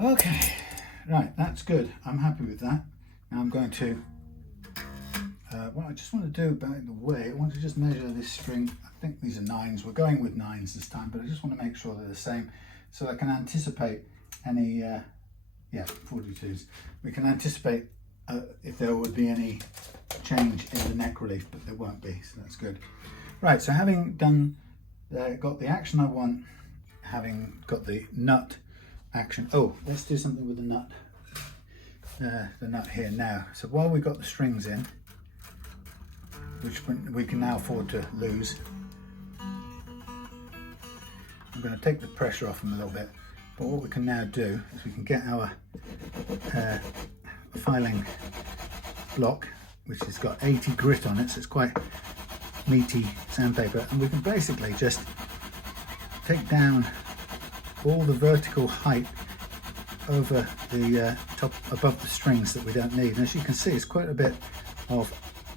Okay, right, that's good. I'm happy with that. Now I'm going to, what I just want to do about the way, I want to just measure this string. I think these are 9s. We're going with 9s this time, but I just want to make sure they're the same so I can anticipate any, 42s. We can anticipate if there would be any change in the neck relief, but there won't be, so that's good. Right, so having done, got the action I want, having got the nut action. Oh, let's do something with the nut. the nut here now. So while we've got the strings in, which we can now afford to lose, I'm going to take the pressure off them a little bit. But what we can now do is we can get our filing block, which has got 80 grit on it, so it's quite meaty sandpaper, and we can basically just take down all the vertical height over the top above the strings that we don't need. And as you can see, it's quite a bit of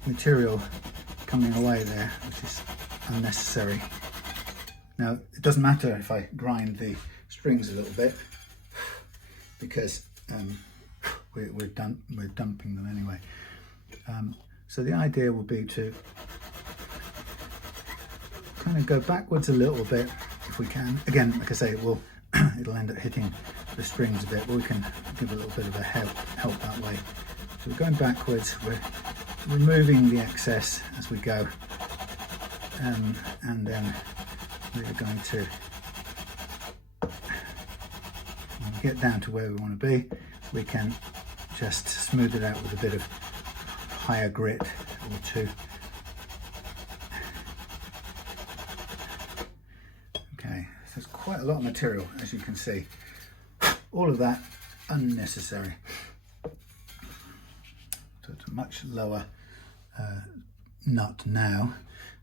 material coming away there, which is unnecessary. Now it doesn't matter if I grind the strings a little bit, because we're dumping them anyway. So the idea will be to kind of go backwards a little bit if we can. Again, like I say, it'll end up hitting the strings a bit, but we can give a little bit of a help that way. So we're going backwards, we're removing the excess as we go, and then we're going to get down to where we want to be. We can just smooth it out with a bit of higher grit or two. Okay, so there's quite a lot of material, as you can see. All of that unnecessary. So it's a much lower nut now.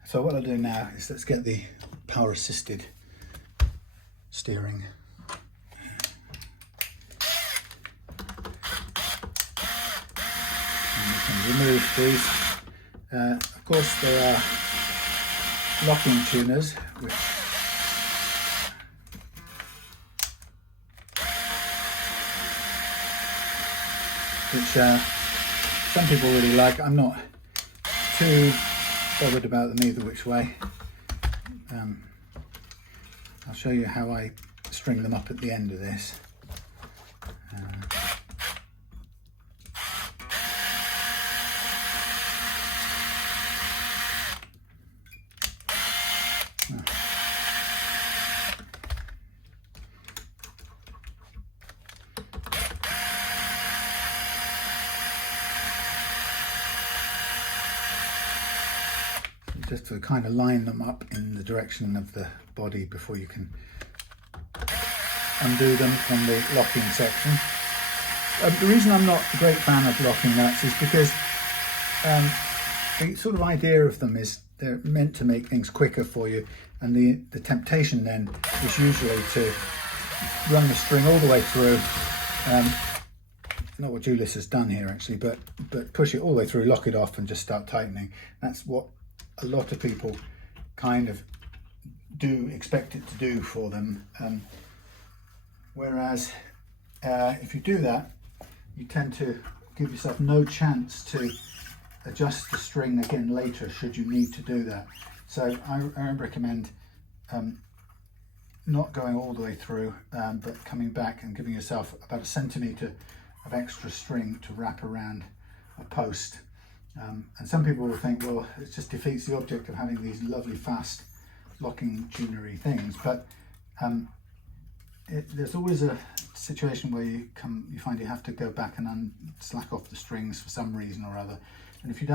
So what I'll do now is let's get the power assisted steering. And we can remove these. Of course there are locking tuners which some people really like. I'm not too bothered about them either which way. I'll show you how I string them up at the end of this. Just to kind of line them up in the direction of the body before you can undo them from the locking section. The reason I'm not a great fan of locking nuts is because the sort of idea of them is they're meant to make things quicker for you, and the temptation then is usually to run the string all the way through, not what Julius has done here actually, but push it all the way through, lock it off and just start tightening. That's what a lot of people kind of do expect it to do for them, whereas if you do that, you tend to give yourself no chance to adjust the string again later should you need to do that. So I recommend not going all the way through, but coming back and giving yourself about 1 centimetre of extra string to wrap around a post. And some people will think, well, it just defeats the object of having these lovely fast locking tunery things, but there's always a situation where you find you have to go back and slack off the strings for some reason or other. And if you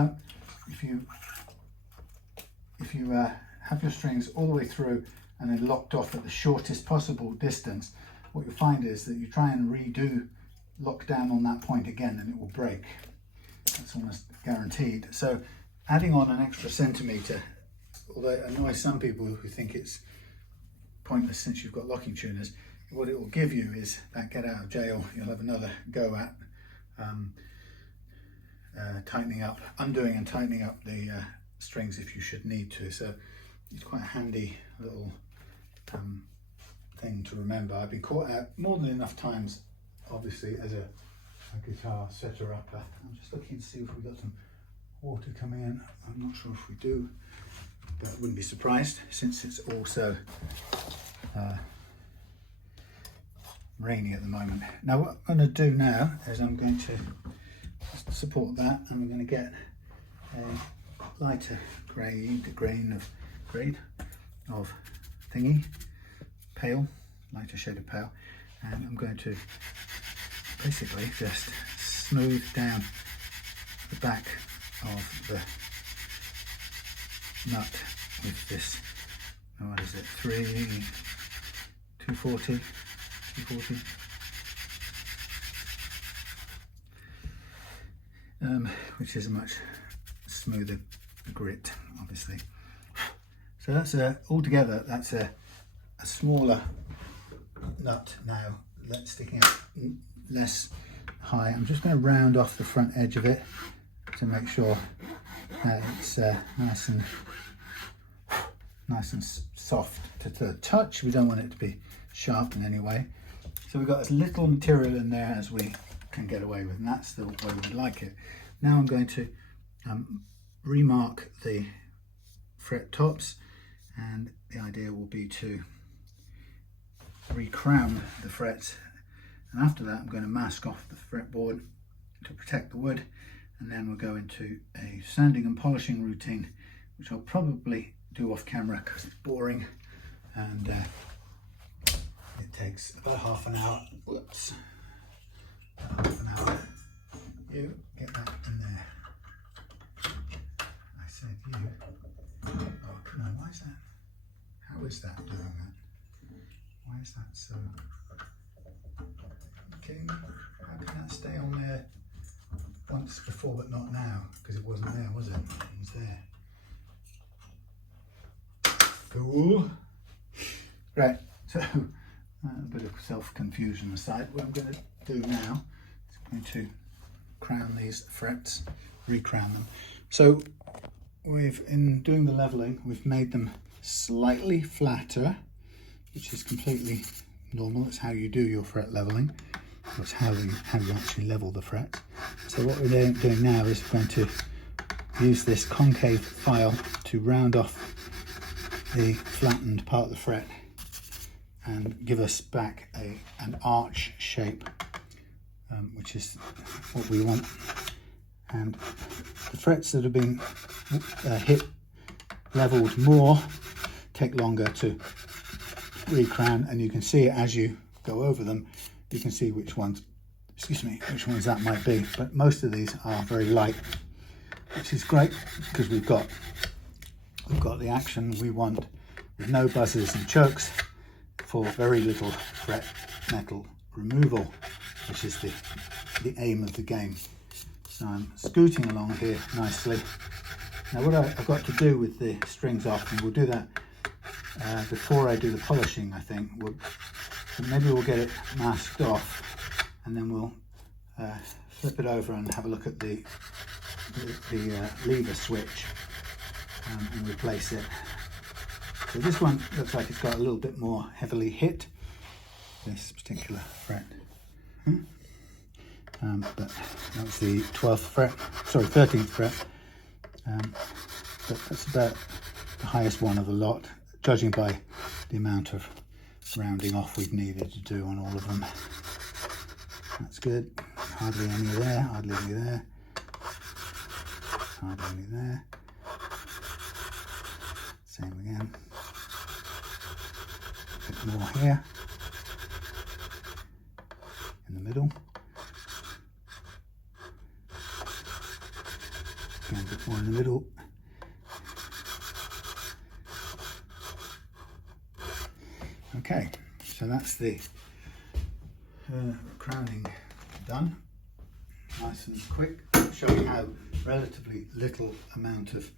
have your strings all the way through and then locked off at the shortest possible distance, what you'll find is that you try and redo lock down on that point again and it will break. That's almost guaranteed. So adding on an extra centimetre, although it annoys some people who think it's pointless since you've got locking tuners, what it will give you is that get out of jail. You'll have another go at tightening up, undoing and tightening up the strings if you should need to. So it's quite a handy little thing to remember. I've been caught out more than enough times, obviously, as a guitar setter-upper. I'm just looking to see if we've got some water coming in. I'm not sure if we do, but I wouldn't be surprised since it's also rainy at the moment. Now what I'm going to do now is I'm going to just support that, and we're going to get a lighter grade of thingy, pale, lighter shade of pale, and I'm going to basically just smooth down the back of the nut with this, what is it, 240, which is a much smoother grit, obviously. So that's altogether, that's a smaller nut now, that's sticking out less high. I'm just going to round off the front edge of it to make sure that it's nice and soft to the touch. We don't want it to be sharp in any way. So we've got as little material in there as we can get away with, and that's the way we like it. Now I'm going to remark the fret tops, and the idea will be to recrown the frets, and after that I'm going to mask off the fretboard to protect the wood, and then we'll go into a sanding and polishing routine, which I'll probably do off camera because it's boring, and it takes about half an hour. Whoops, half an hour. You get that in there. I said you. Oh no, why is that? How is that doing that? Why is that so? Okay, how can that stay on there once before but not now? Because it wasn't there, was it? It was there. Cool. Right, so a bit of self-confusion aside, what I'm going to do now is I'm going to crown these frets, recrown them. So in doing the leveling, we've made them slightly flatter, which is completely normal. It's how you do your fret leveling. That's how you actually level the frets. So what we're doing now is we're going to use this concave file to round off the flattened part of the fret and give us back an arch shape, which is what we want. And the frets that have been hit leveled more take longer to recrown, and you can see it as you go over them. You can see which ones that might be, but most of these are very light, which is great because we've got the action we want with no buzzers and chokes for very little fret metal removal, which is the aim of the game. So I'm scooting along here nicely. Now what I've got to do with the strings off, and we'll do that before I do the polishing, I think. Maybe we'll get it masked off, and then we'll flip it over and have a look at the lever switch and replace it. So this one looks like it's got a little bit more heavily hit, this particular fret. But that's the 13th fret. But that's about the highest one of the lot, judging by the amount of rounding off we've needed to do on all of them. That's good. Hardly any there, hardly any there, hardly any there. Same again. A bit more here in the middle. Again, a bit more in the middle. Okay, so that's the crowning done. Nice and quick, showing how relatively little amount of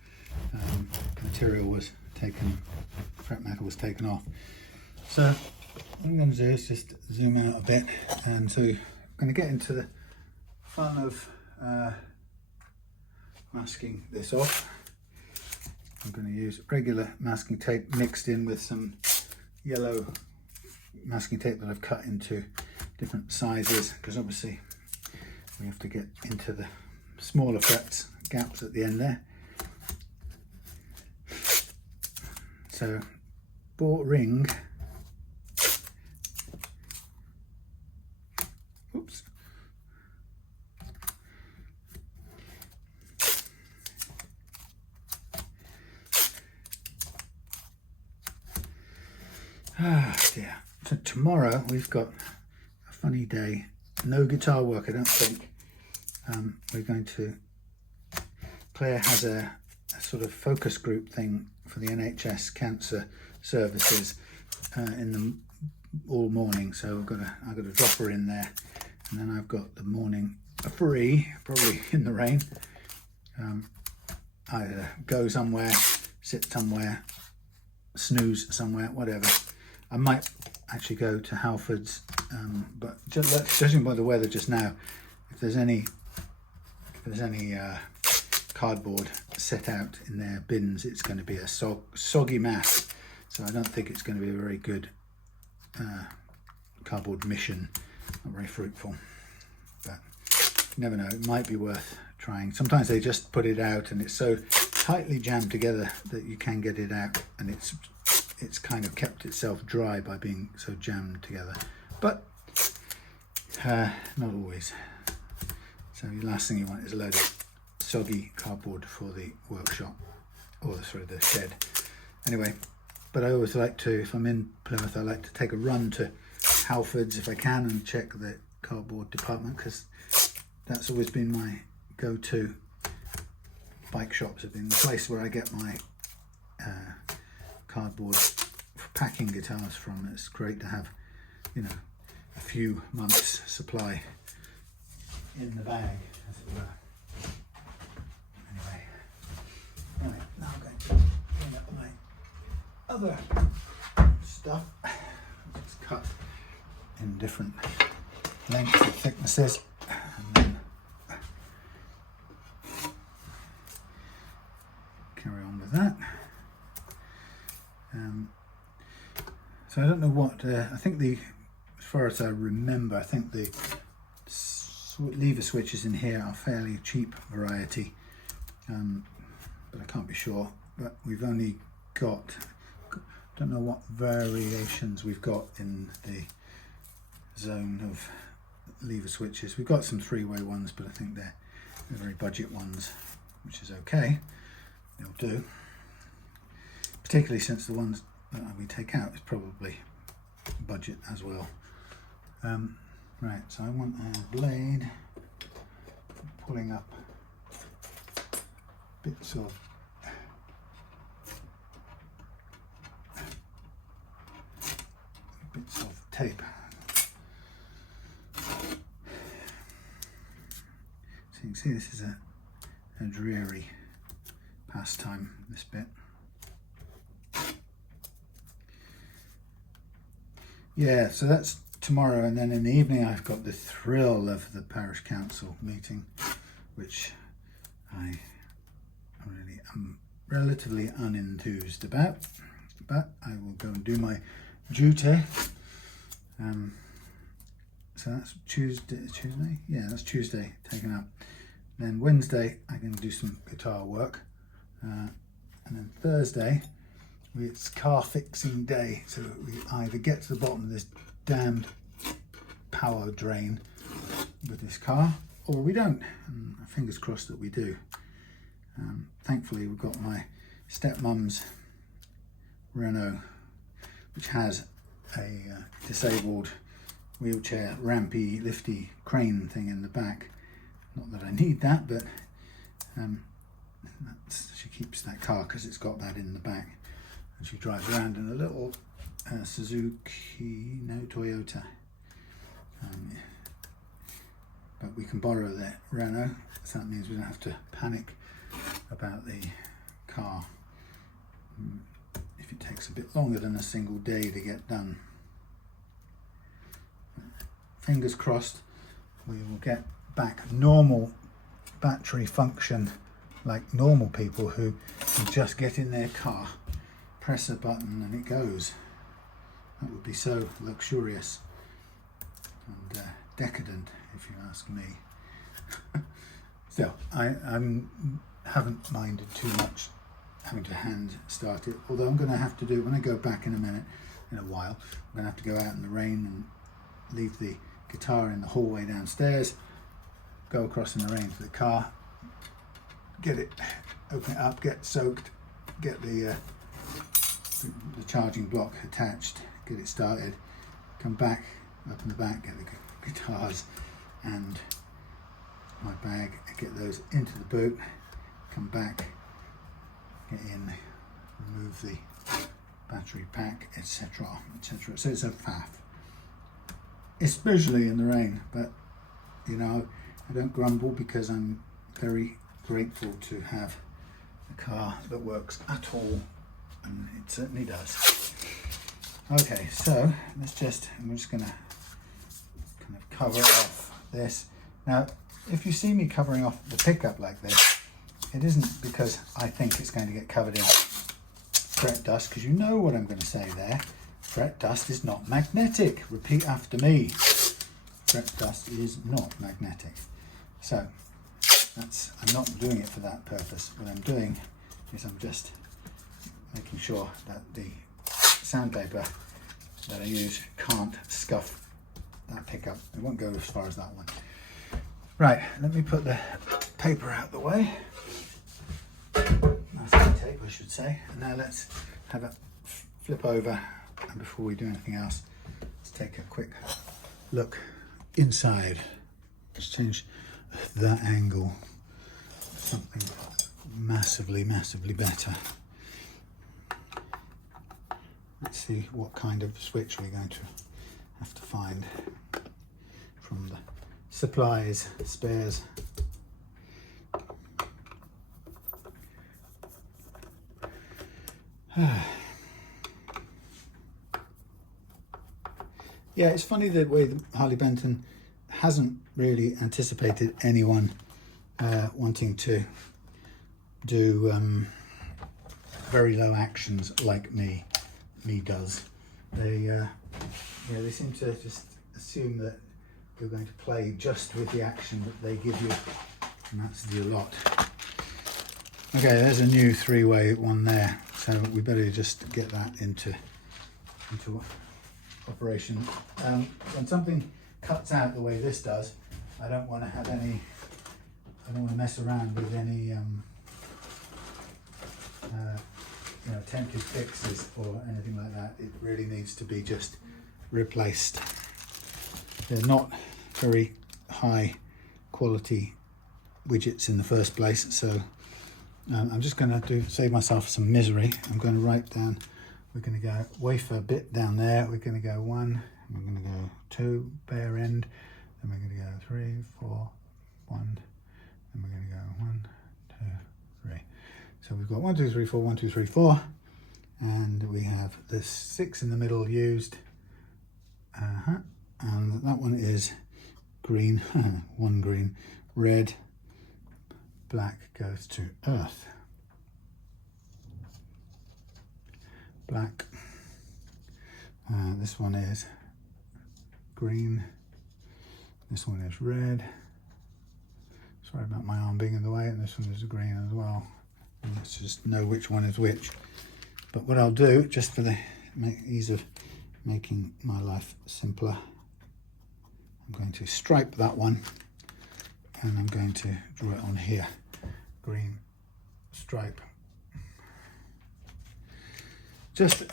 material was taken, fret metal was taken off. So what I'm going to do is just zoom out a bit, and so I'm going to get into the fun of masking this off. I'm going to use regular masking tape mixed in with some yellow masking tape that I've cut into different sizes, because obviously we have to get into the smaller frets, gaps at the end there. So bought ring, oops, dear. So tomorrow we've got a funny day, no guitar work I don't think, we're going to, Claire has a sort of focus group thing for the NHS cancer services in the all morning, so I've got to drop her in there, and then I've got the morning free, probably in the rain. Either go somewhere, sit somewhere, snooze somewhere, whatever. I might actually go to Halford's, but judging by the weather just now, if there's any cardboard set out in their bins, it's going to be a soggy mass. So I don't think it's going to be a very good cardboard mission, not very fruitful. But you never know, it might be worth trying. Sometimes they just put it out and it's so tightly jammed together that you can get it out, and it's kind of kept itself dry by being so jammed together, but not always. So the last thing you want is a load of soggy cardboard for the workshop, or the shed. Anyway, but I always like to, if I'm in Plymouth, I like to take a run to Halford's if I can and check the cardboard department, because that's always been my go-to. Bike shops have been the place where I get my cardboard for packing guitars from. It's great to have, you know, a few months supply in the bag, as it were. Anyway, right, now I'm going to clean up my other stuff. It's cut in different lengths and thicknesses, and then carry on with that. So I don't know what, I think as far as I remember, I think the lever switches in here are fairly cheap variety, but I can't be sure. But we've only got, don't know what variations we've got in the zone of lever switches. We've got some three-way ones, but I think they're very budget ones, which is okay. They'll do, particularly since the ones that we take out is probably budget as well. Right, so I want a blade pulling up bits of tape. So you can see this is a dreary pastime, this bit. Yeah, so that's tomorrow, and then in the evening I've got the thrill of the parish council meeting, which I really am relatively unenthused about, but I will go and do my duty. So that's Tuesday? Yeah, that's Tuesday taken up. Then Wednesday I can do some guitar work, and then Thursday it's car fixing day, so we either get to the bottom of this damned power drain with this car, or we don't, and fingers crossed that we do. Thankfully we've got my stepmom's Renault, which has a disabled wheelchair rampy lifty crane thing in the back. Not that I need that, but she keeps that car because it's got that in the back. And she drives around in a little Suzuki, no, Toyota. But we can borrow the Renault, so that means we don't have to panic about the car if it takes a bit longer than a single day to get done. Fingers crossed we will get back normal battery function like normal people who can just get in their car, press a button and it goes. That would be so luxurious and decadent, if you ask me. Still, I haven't minded too much having to hand start it, although I'm going to have to do, when I go back in a while, I'm going to have to go out in the rain and leave the guitar in the hallway downstairs, go across in the rain to the car, get it, open it up, get soaked, get the charging block attached, get it started, come back, open the back, get the guitars, and my bag, get those into the boot, come back, get in, remove the battery pack, etc, etc. So it's a faff, especially in the rain, but you know, I don't grumble because I'm very grateful to have a car that works at all, and it certainly does. Okay, so I'm just going to kind of cover off this. Now, if you see me covering off the pickup like this, it isn't because I think it's going to get covered in fret dust, because you know what I'm going to say there. Fret dust is not magnetic. Repeat after me. Fret dust is not magnetic. So I'm not doing it for that purpose. What I'm doing is I'm just making sure that the sandpaper that I use can't scuff that pickup. It won't go as far as that one. Right, let me put the paper out the way. Masking tape, I should say. And now let's have a flip over, and before we do anything else, let's take a quick look inside. Let's change that angle to something massively better. Let's see what kind of switch we're going to have to find from the supplies, spares. Yeah, it's funny the way that Harley Benton hasn't really anticipated anyone wanting to do very low actions like me does. They seem to just assume that you're going to play just with the action that they give you, and that's the lot. Okay, there's a new three-way one there, so we better just get that into operation. When something cuts out the way this does, I don't want to mess around with any attempted fixes or anything like that. It really needs to be just replaced. They're not very high quality widgets in the first place, so I'm just going to save myself some misery. I'm going to write down, we're going to go wafer bit down there, we're going to go 1, we're going to go 2, bare end, then we're going to go 3, 4, 1, then we're going to go 1, 2, 3. So we've got 1, 2, 3, 4, 1, 2, 3, 4, and we have the 6 in the middle used, and that one is green, 1 green, red, black goes to earth, black, this one is green, this one is red, sorry about my arm being in the way, and this one is green as well. And let's just know which one is which. But what I'll do, just for the ease of making my life simpler, I'm going to stripe that one, and I'm going to draw it on here, green stripe. Just,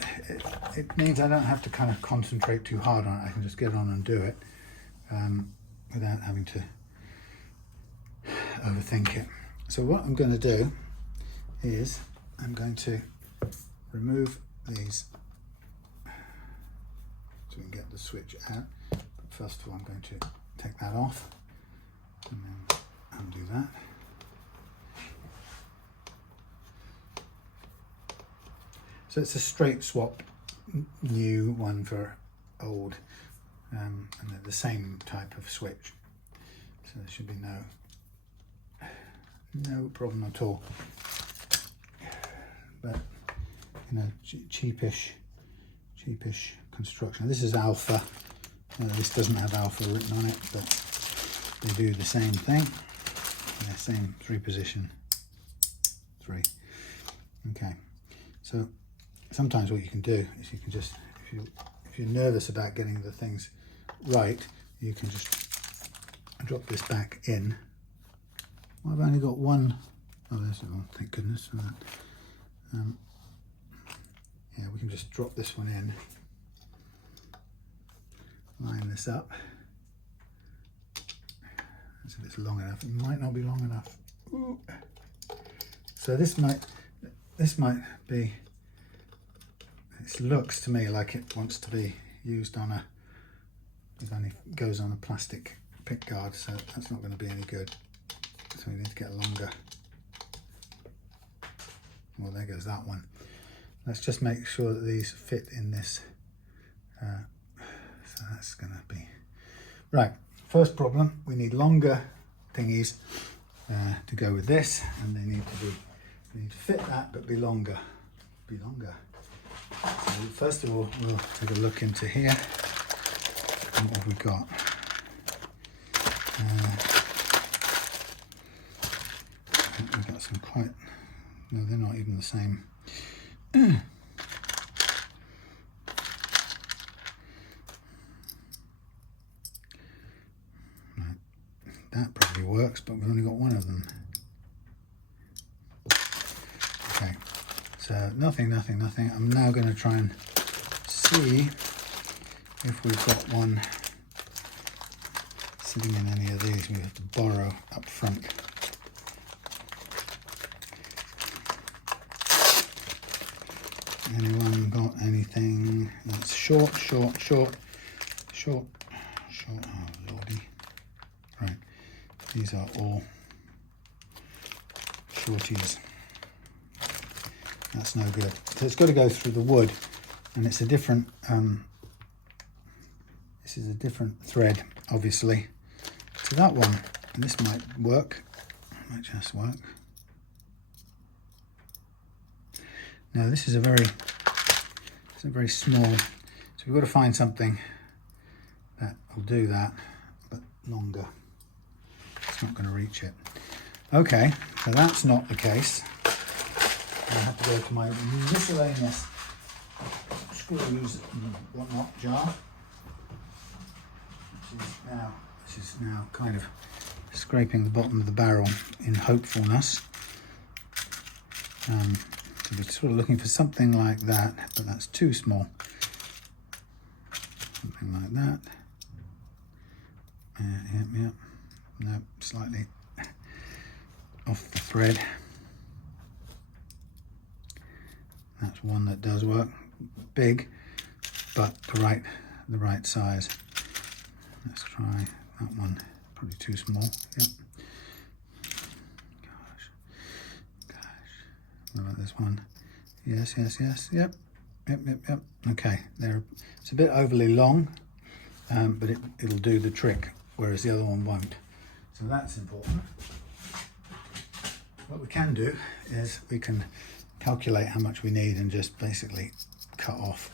it means I don't have to kind of concentrate too hard on it. I can just get on and do it without having to overthink it. So what I'm going to do is I'm going to remove these so we can get the switch out. But first of all, I'm going to take that off and then undo that. So it's a straight swap, new one for old, and they're the same type of switch. So there should be no problem at all. But cheapish construction. This is alpha. This doesn't have alpha written on it, but they do the same thing. Yeah, same 3 position 3. Okay, so sometimes what you can do is you can just, if you're nervous about getting the things right, you can just drop this back in. Well, I've only got one. Oh, there's one. Thank goodness for that. Yeah, we can just drop this one in, line this up, That's if it's long enough. It might not be long enough. Ooh. So this might be, it looks to me like it wants to be used on a, it only goes on a plastic pick guard, so that's not going to be any good. So we need to get longer. Well, there goes that one. Let's just make sure that these fit in this. So that's going to be right. First problem: we need longer thingies to go with this, and they need to fit that, but be longer. Be longer. So first of all, we'll take a look into here. And what have we got? We've got some quite. No, they're not even the same. Right. That probably works, but we've only got one of them. Okay, so nothing. I'm now going to try and see if we've got one sitting in any of these. We have to borrow up front. Anyone got anything that's short? Oh lordy. Right, these are all shorties. That's no good. So it's got to go through the wood, and it's a different, this is a different thread, obviously, to that one. And this might work, might just work. Now this is a very small, so we've got to find something that will do that, but longer. It's not going to reach it. Okay, so that's not the case. I have to go to my miscellaneous screws and whatnot jar. This is now kind of scraping the bottom of the barrel in hopefulness. So we're sort of looking for something like that, but that's too small. Something like that. Yeah. No, slightly off the thread. That's one that does work. Big, but the right size. Let's try that one. Probably too small. Yep. Gosh. What about this one? Yes. Yep. Okay. It's a bit overly long, but it'll do the trick, whereas the other one won't. So that's important. What we can do is we can calculate how much we need and just basically cut off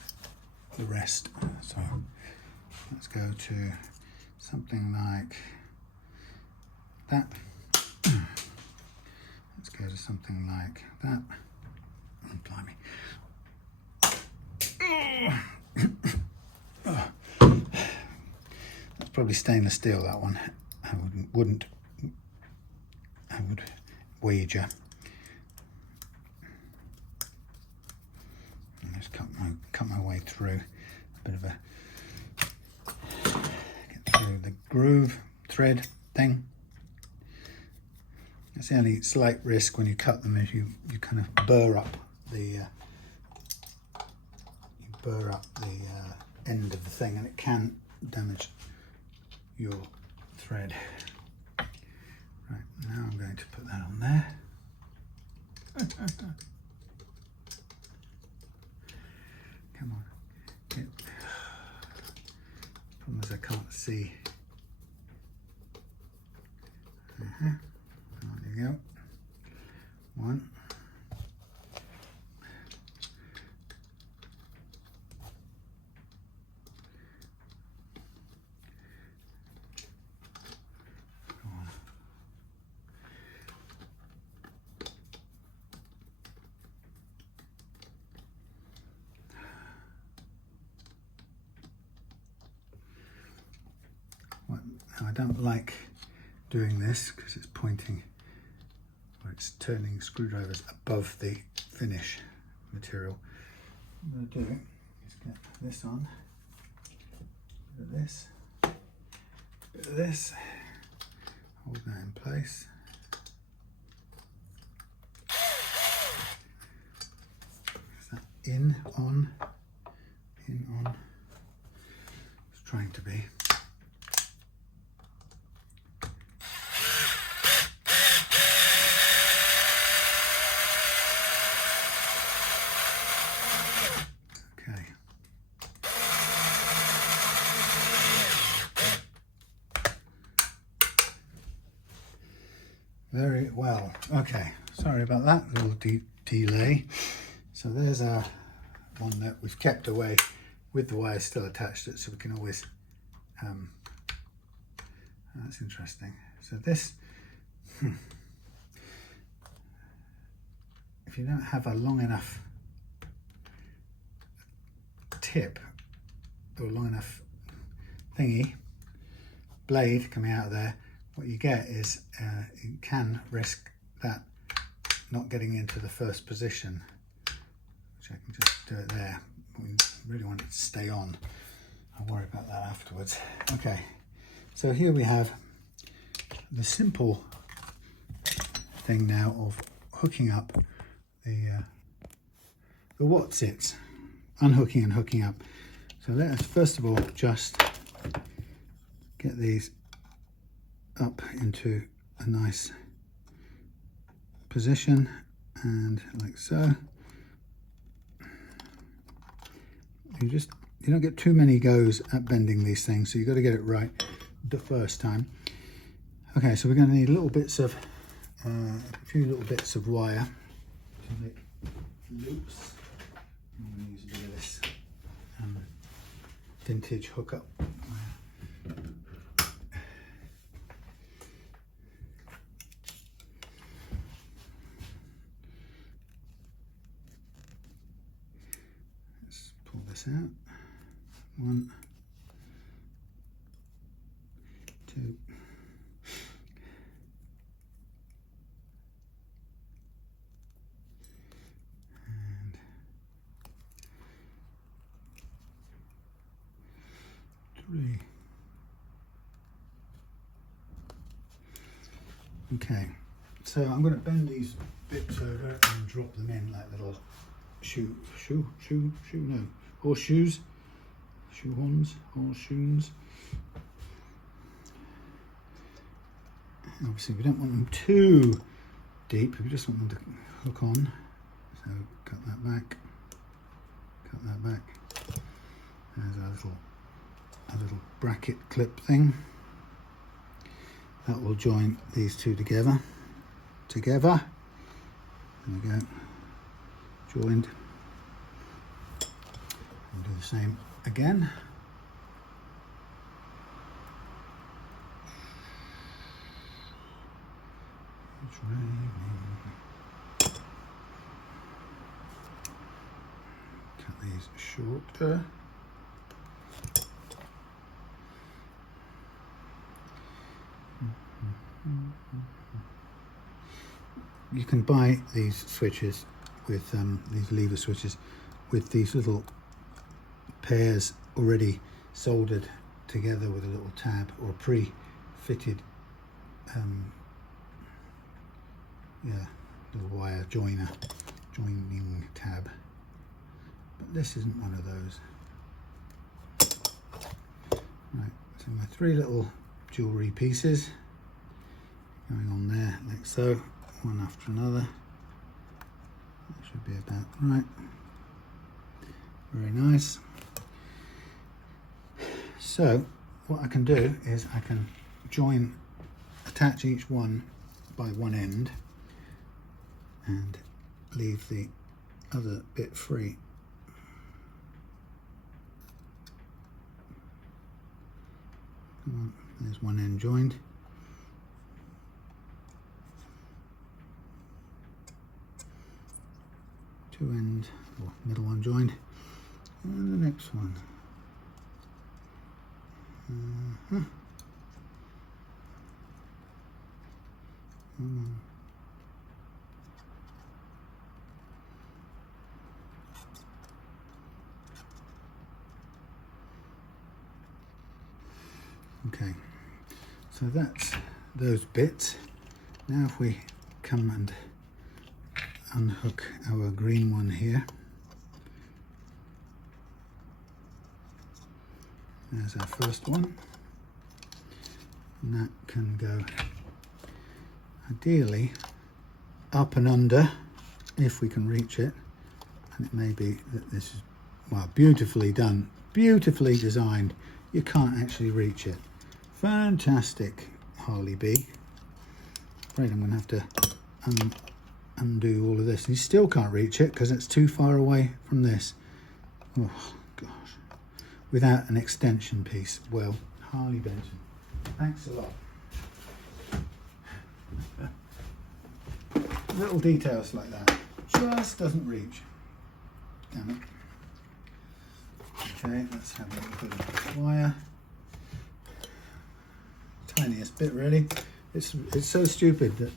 the rest. So let's go to something like that. Let's go to something like that. Oh, blimey. That's probably stainless steel, that one. I would wager. And just cut my way through a bit of a, get through the groove thread thing. That's the only slight risk when you cut them, is you kind of burr up the end of the thing, and it can damage your thread. Right, now I'm going to put that on there. Come on. Problem is I can't see. There you go. One. I don't like doing this because it's pointing, or it's turning screwdrivers above the finish material. What I'm going to do is get this on, bit of this, bit of this. hold that in place. Is that in, on? It's trying to be. Okay. Very well. Okay, sorry about that little delay. So there's our one that we've kept away with the wire still attached to it, so we can always that's interesting. So this if you don't have a long enough tip or long enough thingy blade coming out of there, what you get is you can risk that not getting into the first position, which I can just do it there. We really want it to stay on. I'll worry about that afterwards. Okay, so here we have the simple thing now of hooking up the whatsits, unhooking and hooking up. So let us first of all just get these up into a nice position, and like so. You don't get too many goes at bending these things, so you've got to get it right the first time. Okay, so we're going to need little bits of a few little bits of wire to make loops. I'm going to use a bit of this vintage hookup wire. Let's pull this out. 1, 2. And 3. Okay, so I'm going to bend these bits over and drop them in like little horseshoes. Shoehorns, horseshoes. Obviously we don't want them too deep, we just want them to hook on. So cut that back, There's a little bracket clip thing. That will join these two together. There we go, joined. And do the same again. It's raining. Cut these shorter. You can buy these switches with these lever switches with these little pairs already soldered together with a little tab or pre-fitted little wire joining tab, but this isn't one of those. Right, so my 3 little jewellery pieces going on there like so, one after another. That should be about right. Very nice. So what I can do is I can attach each one by one end and leave the other bit free. There's one end joined. Two end, or middle one joined. And the next one. Okay, so that's those bits. Now if we come and unhook our green one here, there's our first one, and that can go ideally up and under if we can reach it. And it may be that this is, well, beautifully done, beautifully designed. You can't actually reach it. Fantastic, Harley B. Afraid I'm going to have to undo all of this. And you still can't reach it because it's too far away from this. Oh gosh. Without an extension piece. Well, Harley Benton, thanks a lot. Little details like that just doesn't reach. Damn it. Okay, let's have a little bit of wire. Tiniest bit really. It's so stupid that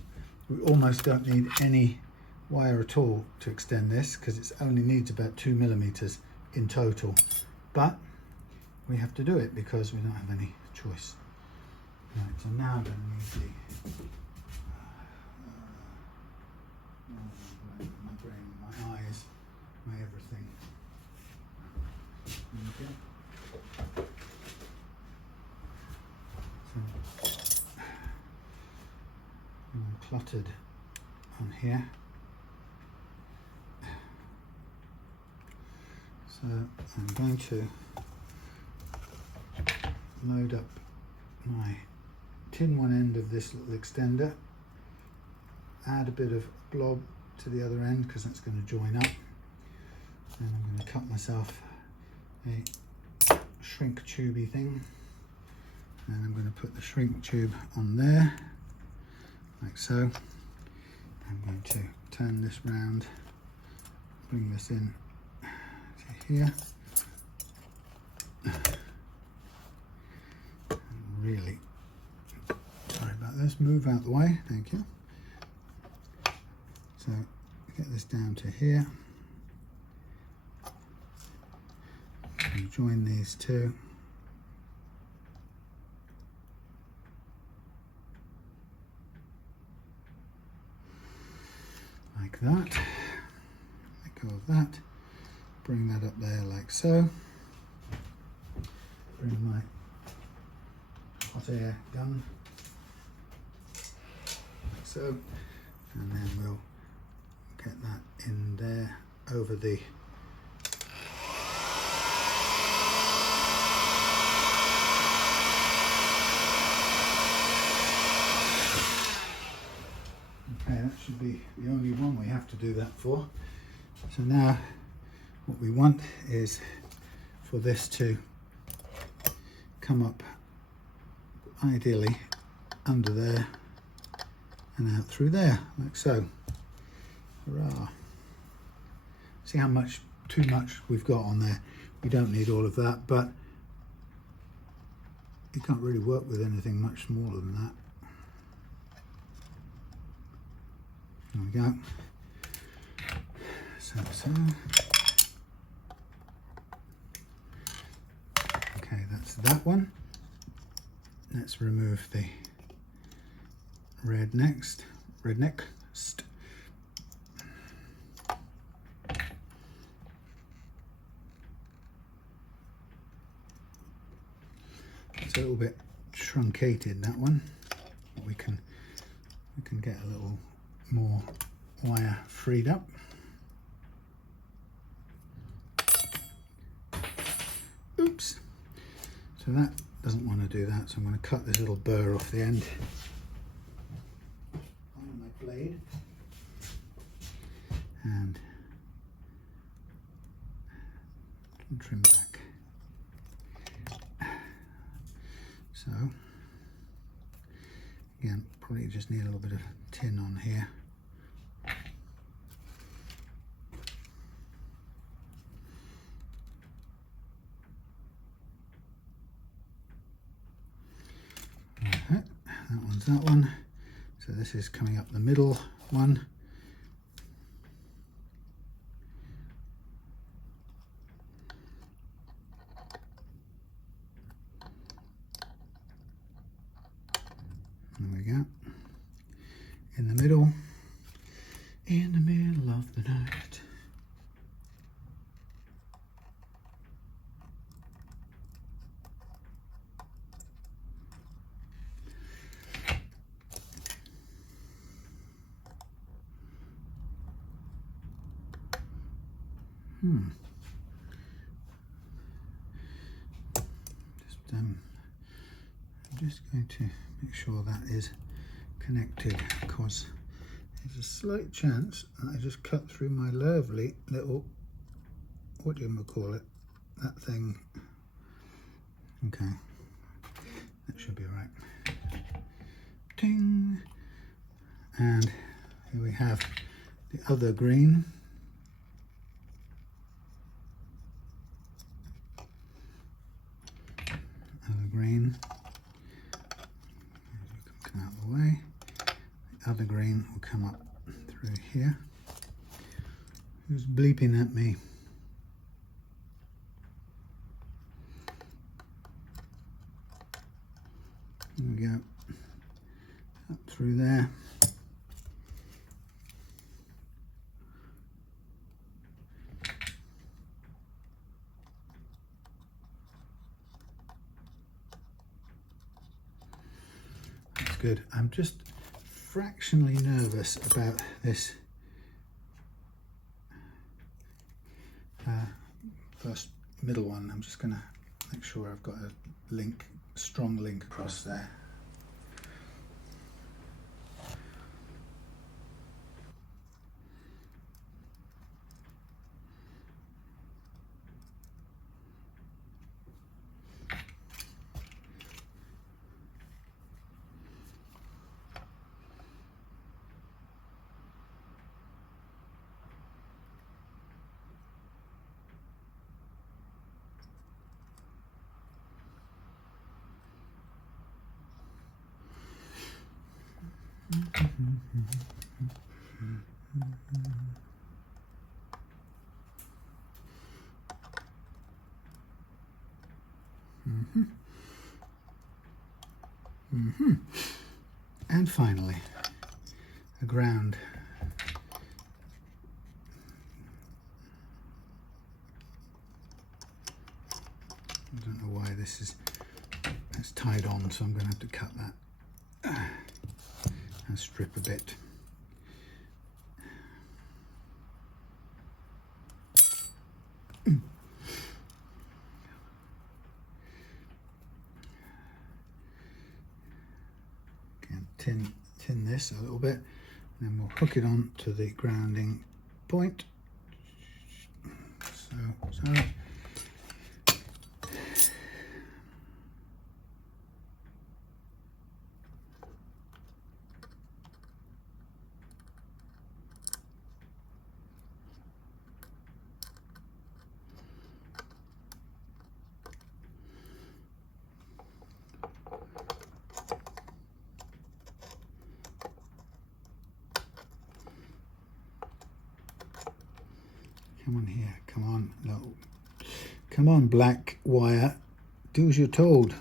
we almost don't need any wire at all to extend this, because it only needs about 2 millimeters in total. But we have to do it because we don't have any choice. Right, so now I'm going to need my brain, my eyes, my everything. Okay. So I'm cluttered on here. So I'm going to load up my tin one end of this little extender, add a bit of blob to the other end because that's going to join up, and I'm going to cut myself a shrink tubey thing, and I'm going to put the shrink tube on there like so. I'm going to turn this round, bring this in to here, and really sorry about this, move out the way, thank you. So get this down to here and join these two. Like that. Let go of that. Bring that up there like so. Bring my hot air gun like so, and then we'll get that in there over the okay, that should be the only one we have to do that for. So now what we want is for this to come up ideally under there and out through there like so. Hurrah. See how too much we've got on there. We don't need all of that, but you can't really work with anything much smaller than that. There we go. So. Okay, that's that one. Let's remove the red next. It's a little bit truncated, that one. We can get a little more wire freed up. Oops. So that doesn't want to do that, so I'm going to cut this little burr off the end on my blade and trim back. So again, probably just need a little bit of tin on here. That one's that one. So this is coming up the middle one. There we go. In the middle of the night. I'm just going to make sure that is connected, because there's a slight chance that I just cut through my lovely little, what do you call it, that thing. Okay, that should be right. Ding! And here we have the other green. Green, come out of the way. The other green will come up through here. Who's bleeping at me? There we go. Up through there. Good. I'm just fractionally nervous about this first middle one. I'm just going to make sure I've got a link, strong link across there. And finally, a ground. I don't know why this is, it's tied on, so I'm going to have to cut that and strip a bit. Tin this a little bit, and then we'll hook it on to the grounding point. So. Come on here, come on, no. Come on, black wire, do as you're told.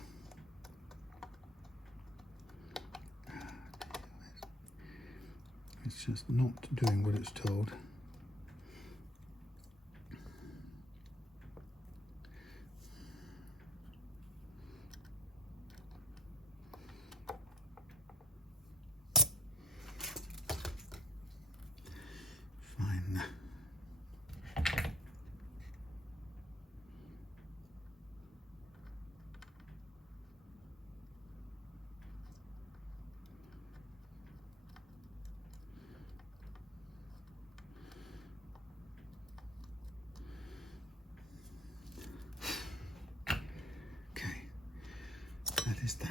It's just not doing what it's told. Fine. That is that.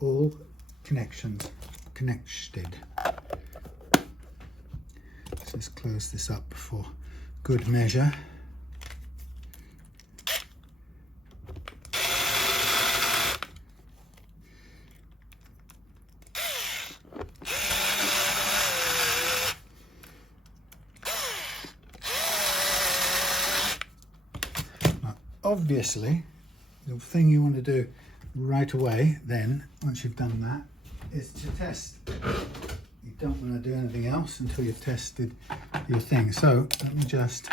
All connections connected. So let's close this up for good measure. Now, obviously, the thing you want to do right away then, once you've done that, is to test. You don't want to do anything else until you've tested your thing. So let me just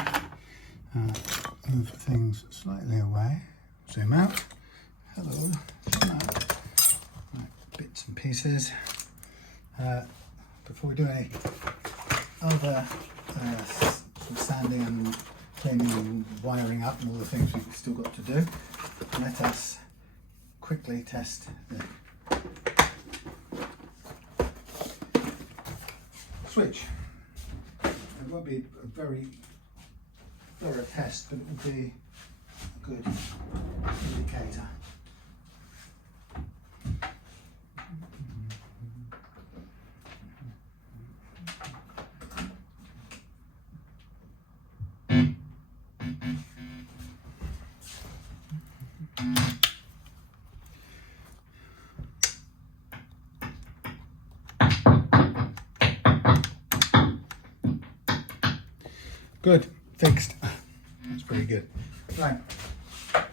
move things slightly away, zoom out, hello, zoom out. Right, bits and pieces. Before we do any other sanding and cleaning and wiring up and all the things we've still got to do, let us quickly test the switch. It won't be a very thorough test, but it will be a good indicator. Good, fixed. That's pretty good. Right. Back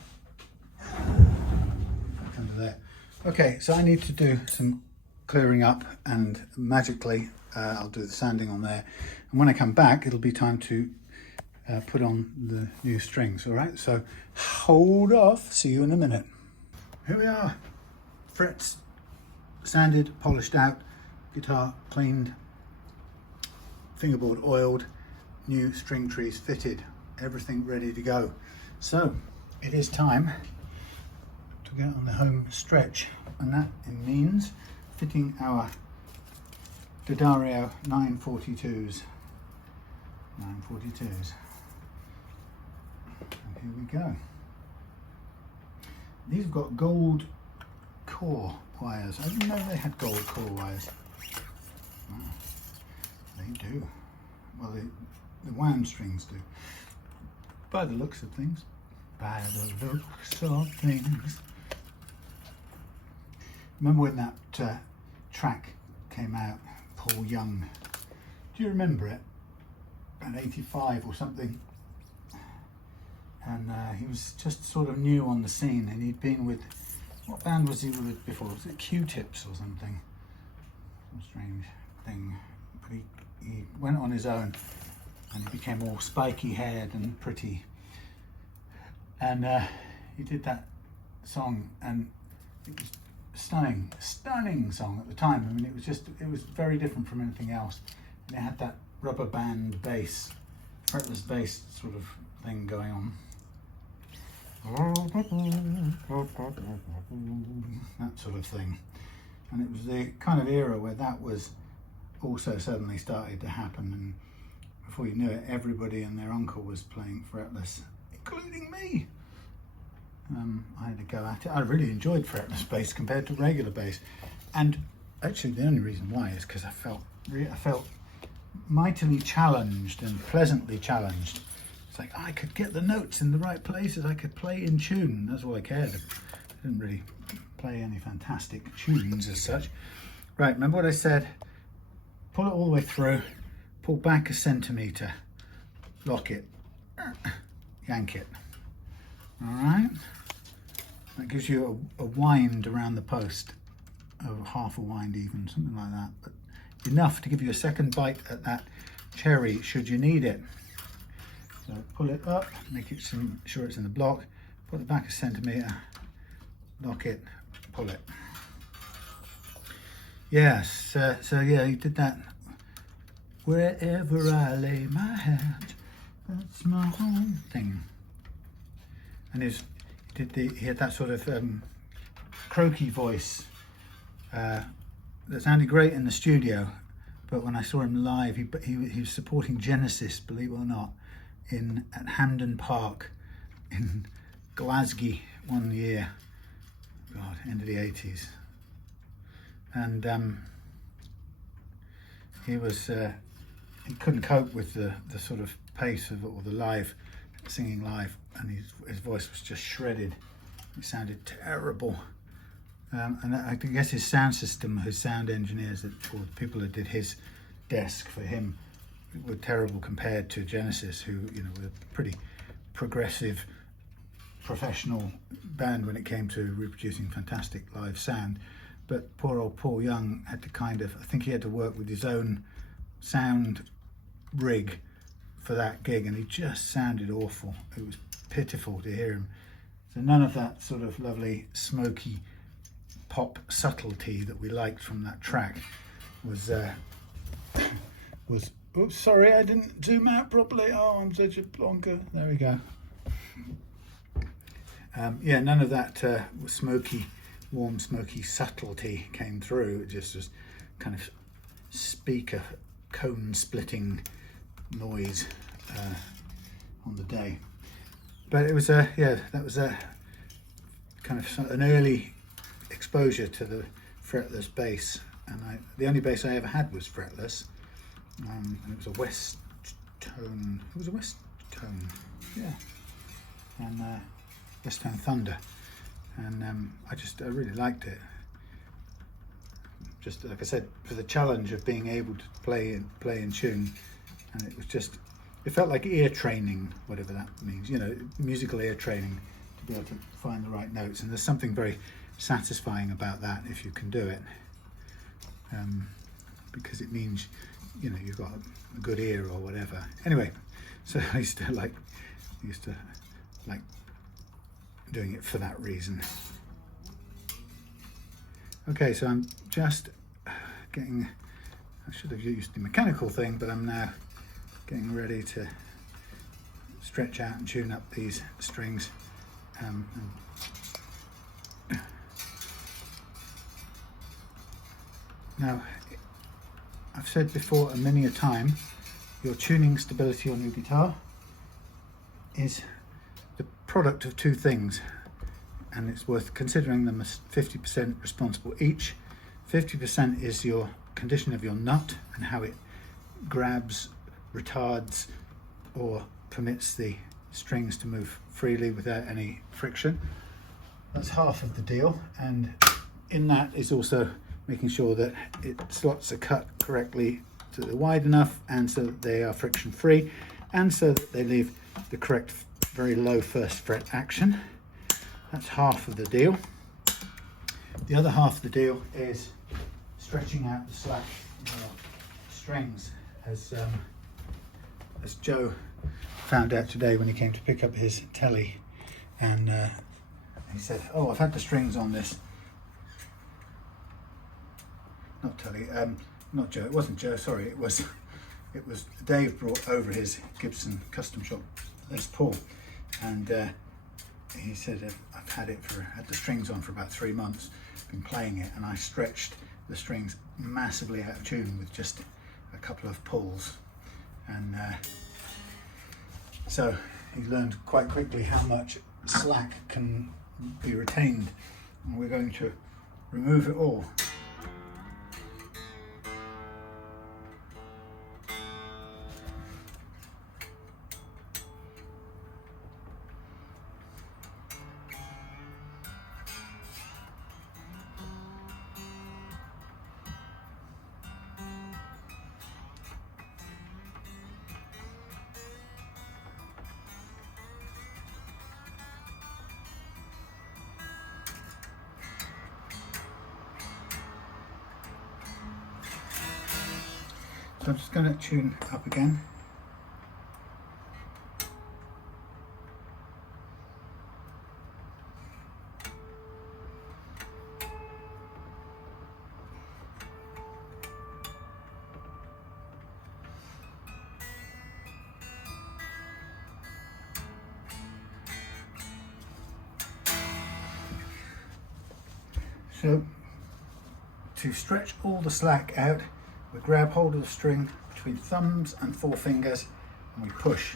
under there. Okay, so I need to do some clearing up, and magically I'll do the sanding on there. And when I come back, it'll be time to put on the new strings. All right, so hold off. See you in a minute. Here we are. Frets sanded, polished out, guitar cleaned, fingerboard oiled, new string trees fitted, everything ready to go. So it is time to get on the home stretch, and that means fitting our D'Addario 942s. And here we go. These have got gold core wires. I didn't know they had gold core wires. Wow, they do. Well, the wound strings do. By the looks of things. By the looks of things. Remember when that track came out, Paul Young? Do you remember it? About 85 or something. And he was just sort of new on the scene, and he'd been with, what band was he with before? Was it Q-Tips or something? Some strange thing. But he went on his own, and he became all spiky haired and pretty. And he did that song, and it was stunning song at the time. I mean, it was very different from anything else. And it had that rubber band bass, fretless bass sort of thing going on. That sort of thing. And it was the kind of era where that was also suddenly started to happen, and before you knew it, everybody and their uncle was playing fretless, including me. I had to go at it. I really enjoyed fretless bass compared to regular bass, and actually the only reason why is because I felt mightily challenged and pleasantly challenged. It's like I could get the notes in the right places, I could play in tune. That's all I cared. I didn't really play any fantastic tunes as such. Right, remember what I said? Pull it all the way through, pull back a centimetre, lock it, yank it. All right, that gives you a wind around the post, of half a wind even, something like that, but enough to give you a second bite at that cherry should you need it. So pull it up, make it sure it's in the block, put it back a centimetre, lock it, pull it. Yes, so yeah, he did that. Wherever I lay my head, that's my home thing. And he had that sort of croaky voice that sounded great in the studio, but when I saw him live, he was supporting Genesis, believe it or not, at Hampden Park in Glasgow one year. God, end of the 80s. And he couldn't cope with the sort of pace of it, or the live singing live, and his voice was just shredded. It sounded terrible. And I guess his sound system, his sound engineers, or the people that did his desk for him, were terrible compared to Genesis, who, you know, were pretty progressive professional band when it came to reproducing fantastic live sound, but poor old Paul Young had to kind of, I think he had to work with his own sound rig for that gig, and he just sounded awful. It was pitiful to hear him. So none of that sort of lovely smoky pop subtlety that we liked from that track was oops, sorry, I didn't zoom out properly. Oh, I'm such a plonker. There we go. Yeah, none of that smoky, warm, smoky subtlety came through. It just was kind of speaker cone splitting noise on the day. But it was yeah, that was a kind of an early exposure to the fretless bass, and the only bass I ever had was fretless, and it was a West Tone. It was a West Tone, yeah, and West Tone Thunder, and I really liked it. Just like I said, for the challenge of being able to play in tune, and it was just, it felt like ear training, whatever that means, you know, musical ear training, to be able to find the right notes. And there's something very satisfying about that if you can do it, because it means, you know, you've got a good ear or whatever. Anyway, so I used to like doing it for that reason. Okay, so I'm just getting, I should have used the mechanical thing, but I'm now getting ready to stretch out and tune up these strings. Now, I've said before many a time, your tuning stability on your guitar is the product of two things, and it's worth considering them as 50% responsible each. 50% is your condition of your nut and how it grabs, retards, or permits the strings to move freely without any friction. That's half of the deal, and in that is also making sure that slots are cut correctly so they're wide enough, and so that they are friction free, and so that they leave the correct very low first fret action. That's half of the deal. The other half of the deal is stretching out the slack in your strings, as Joe found out today when he came to pick up his telly, and he said, "Oh, I've had the strings on this." Not telly, not Joe. It wasn't Joe. Sorry, it was Dave brought over his Gibson Custom Shop Les Paul, and he said, I've had the strings on for about 3 months, been playing it, and I stretched the strings massively out of tune with just a couple of pulls, and so he learned quite quickly how much slack can be retained, and we're going to remove it all. So I'm just going to tune up again. So to stretch all the slack out, we grab hold of the string between thumbs and forefingers and we push,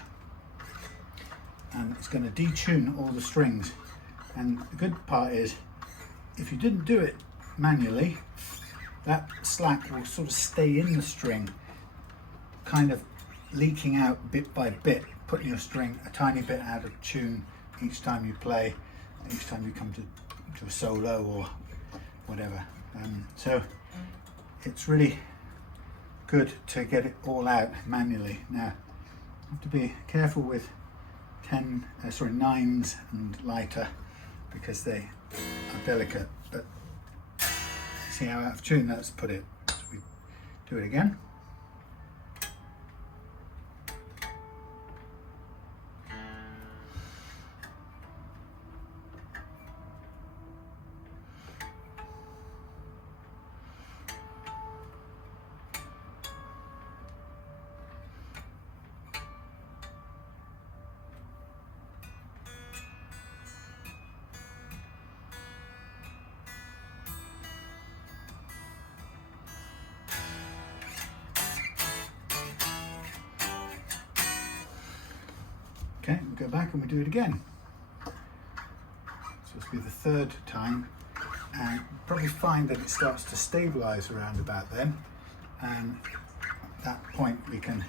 and it's going to detune all the strings. And the good part is, if you didn't do it manually, that slack will sort of stay in the string, kind of leaking out bit by bit, putting your string a tiny bit out of tune each time you play, each time you come to a solo or whatever. So it's really good to get it all out manually. Now, you have to be careful with 9s and lighter because they are delicate. But see how out of tune that's put it. So we do it again. Okay, we go back and we do it again. So this will be the third time, and you'll probably find that it starts to stabilize around about then, and at that point we can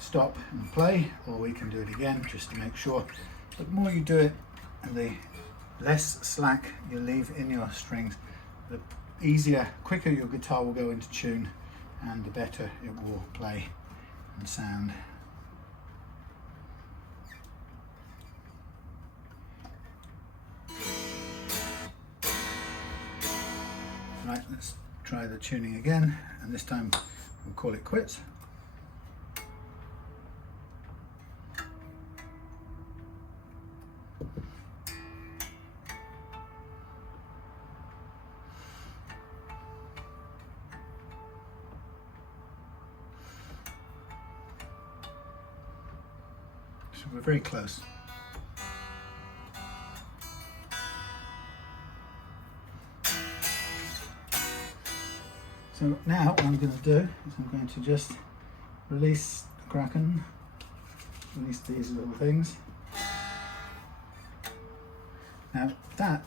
stop and play, or we can do it again just to make sure. But the more you do it and the less slack you leave in your strings, the easier, quicker your guitar will go into tune, and the better it will play and sound. Right, let's try the tuning again, and this time we'll call it quits. So we're very close. So now what I'm going to do is I'm going to just release the Kraken, release these little things. Now that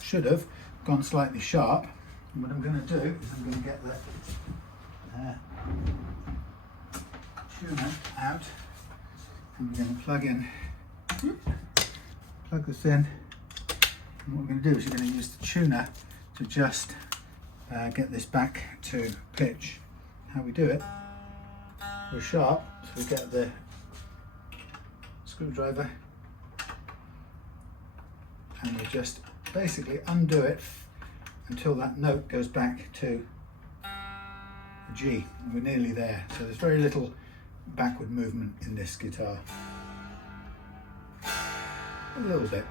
should have gone slightly sharp. And what I'm going to do is I'm going to get the tuner out, and we're going to plug this in. And what we're going to do is we're going to use the tuner to just get this back to pitch. How we do it, we're sharp, so we get the screwdriver and we just basically undo it until that note goes back to a G, and we're nearly there. So there's very little backward movement in this guitar. A little bit.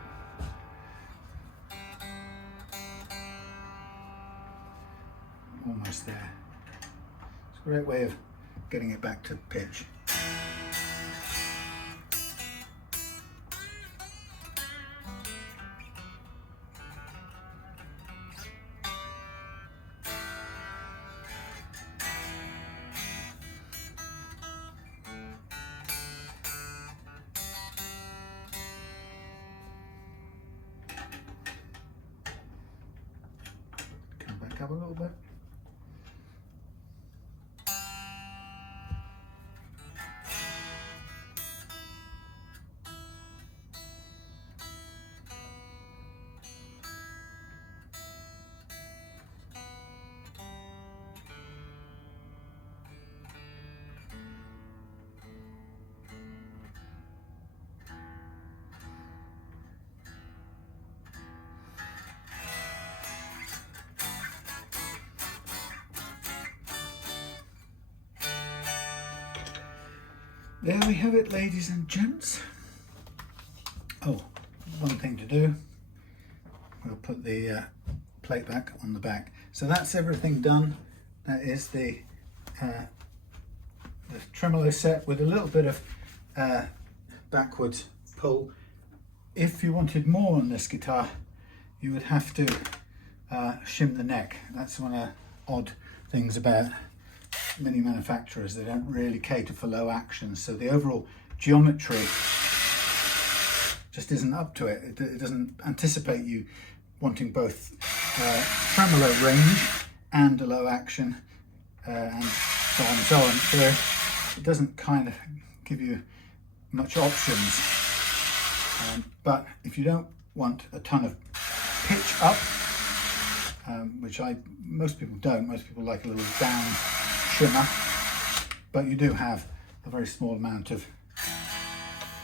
Almost there. It's a great way of getting it back to pitch. Come back up a little bit. There we have it, ladies and gents. Oh, one thing to do, we'll put the plate back on the back. So that's everything done. That is the tremolo set with a little bit of backwards pull. If you wanted more on this guitar, you would have to shim the neck. That's one of the odd things about many manufacturers. They don't really cater for low action, so the overall geometry just isn't up to it. It doesn't anticipate you wanting both tremolo range and a low action and so on and so on. So it doesn't kind of give you much options. But if you don't want a ton of pitch up, which most people don't, most people like a little down shimmer, but you do have a very small amount of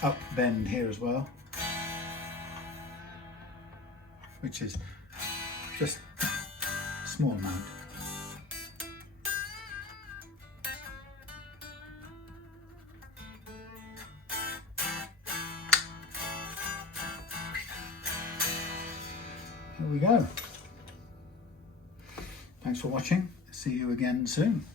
up bend here as well, which is just a small amount. Here we go. Thanks for watching. See you again soon.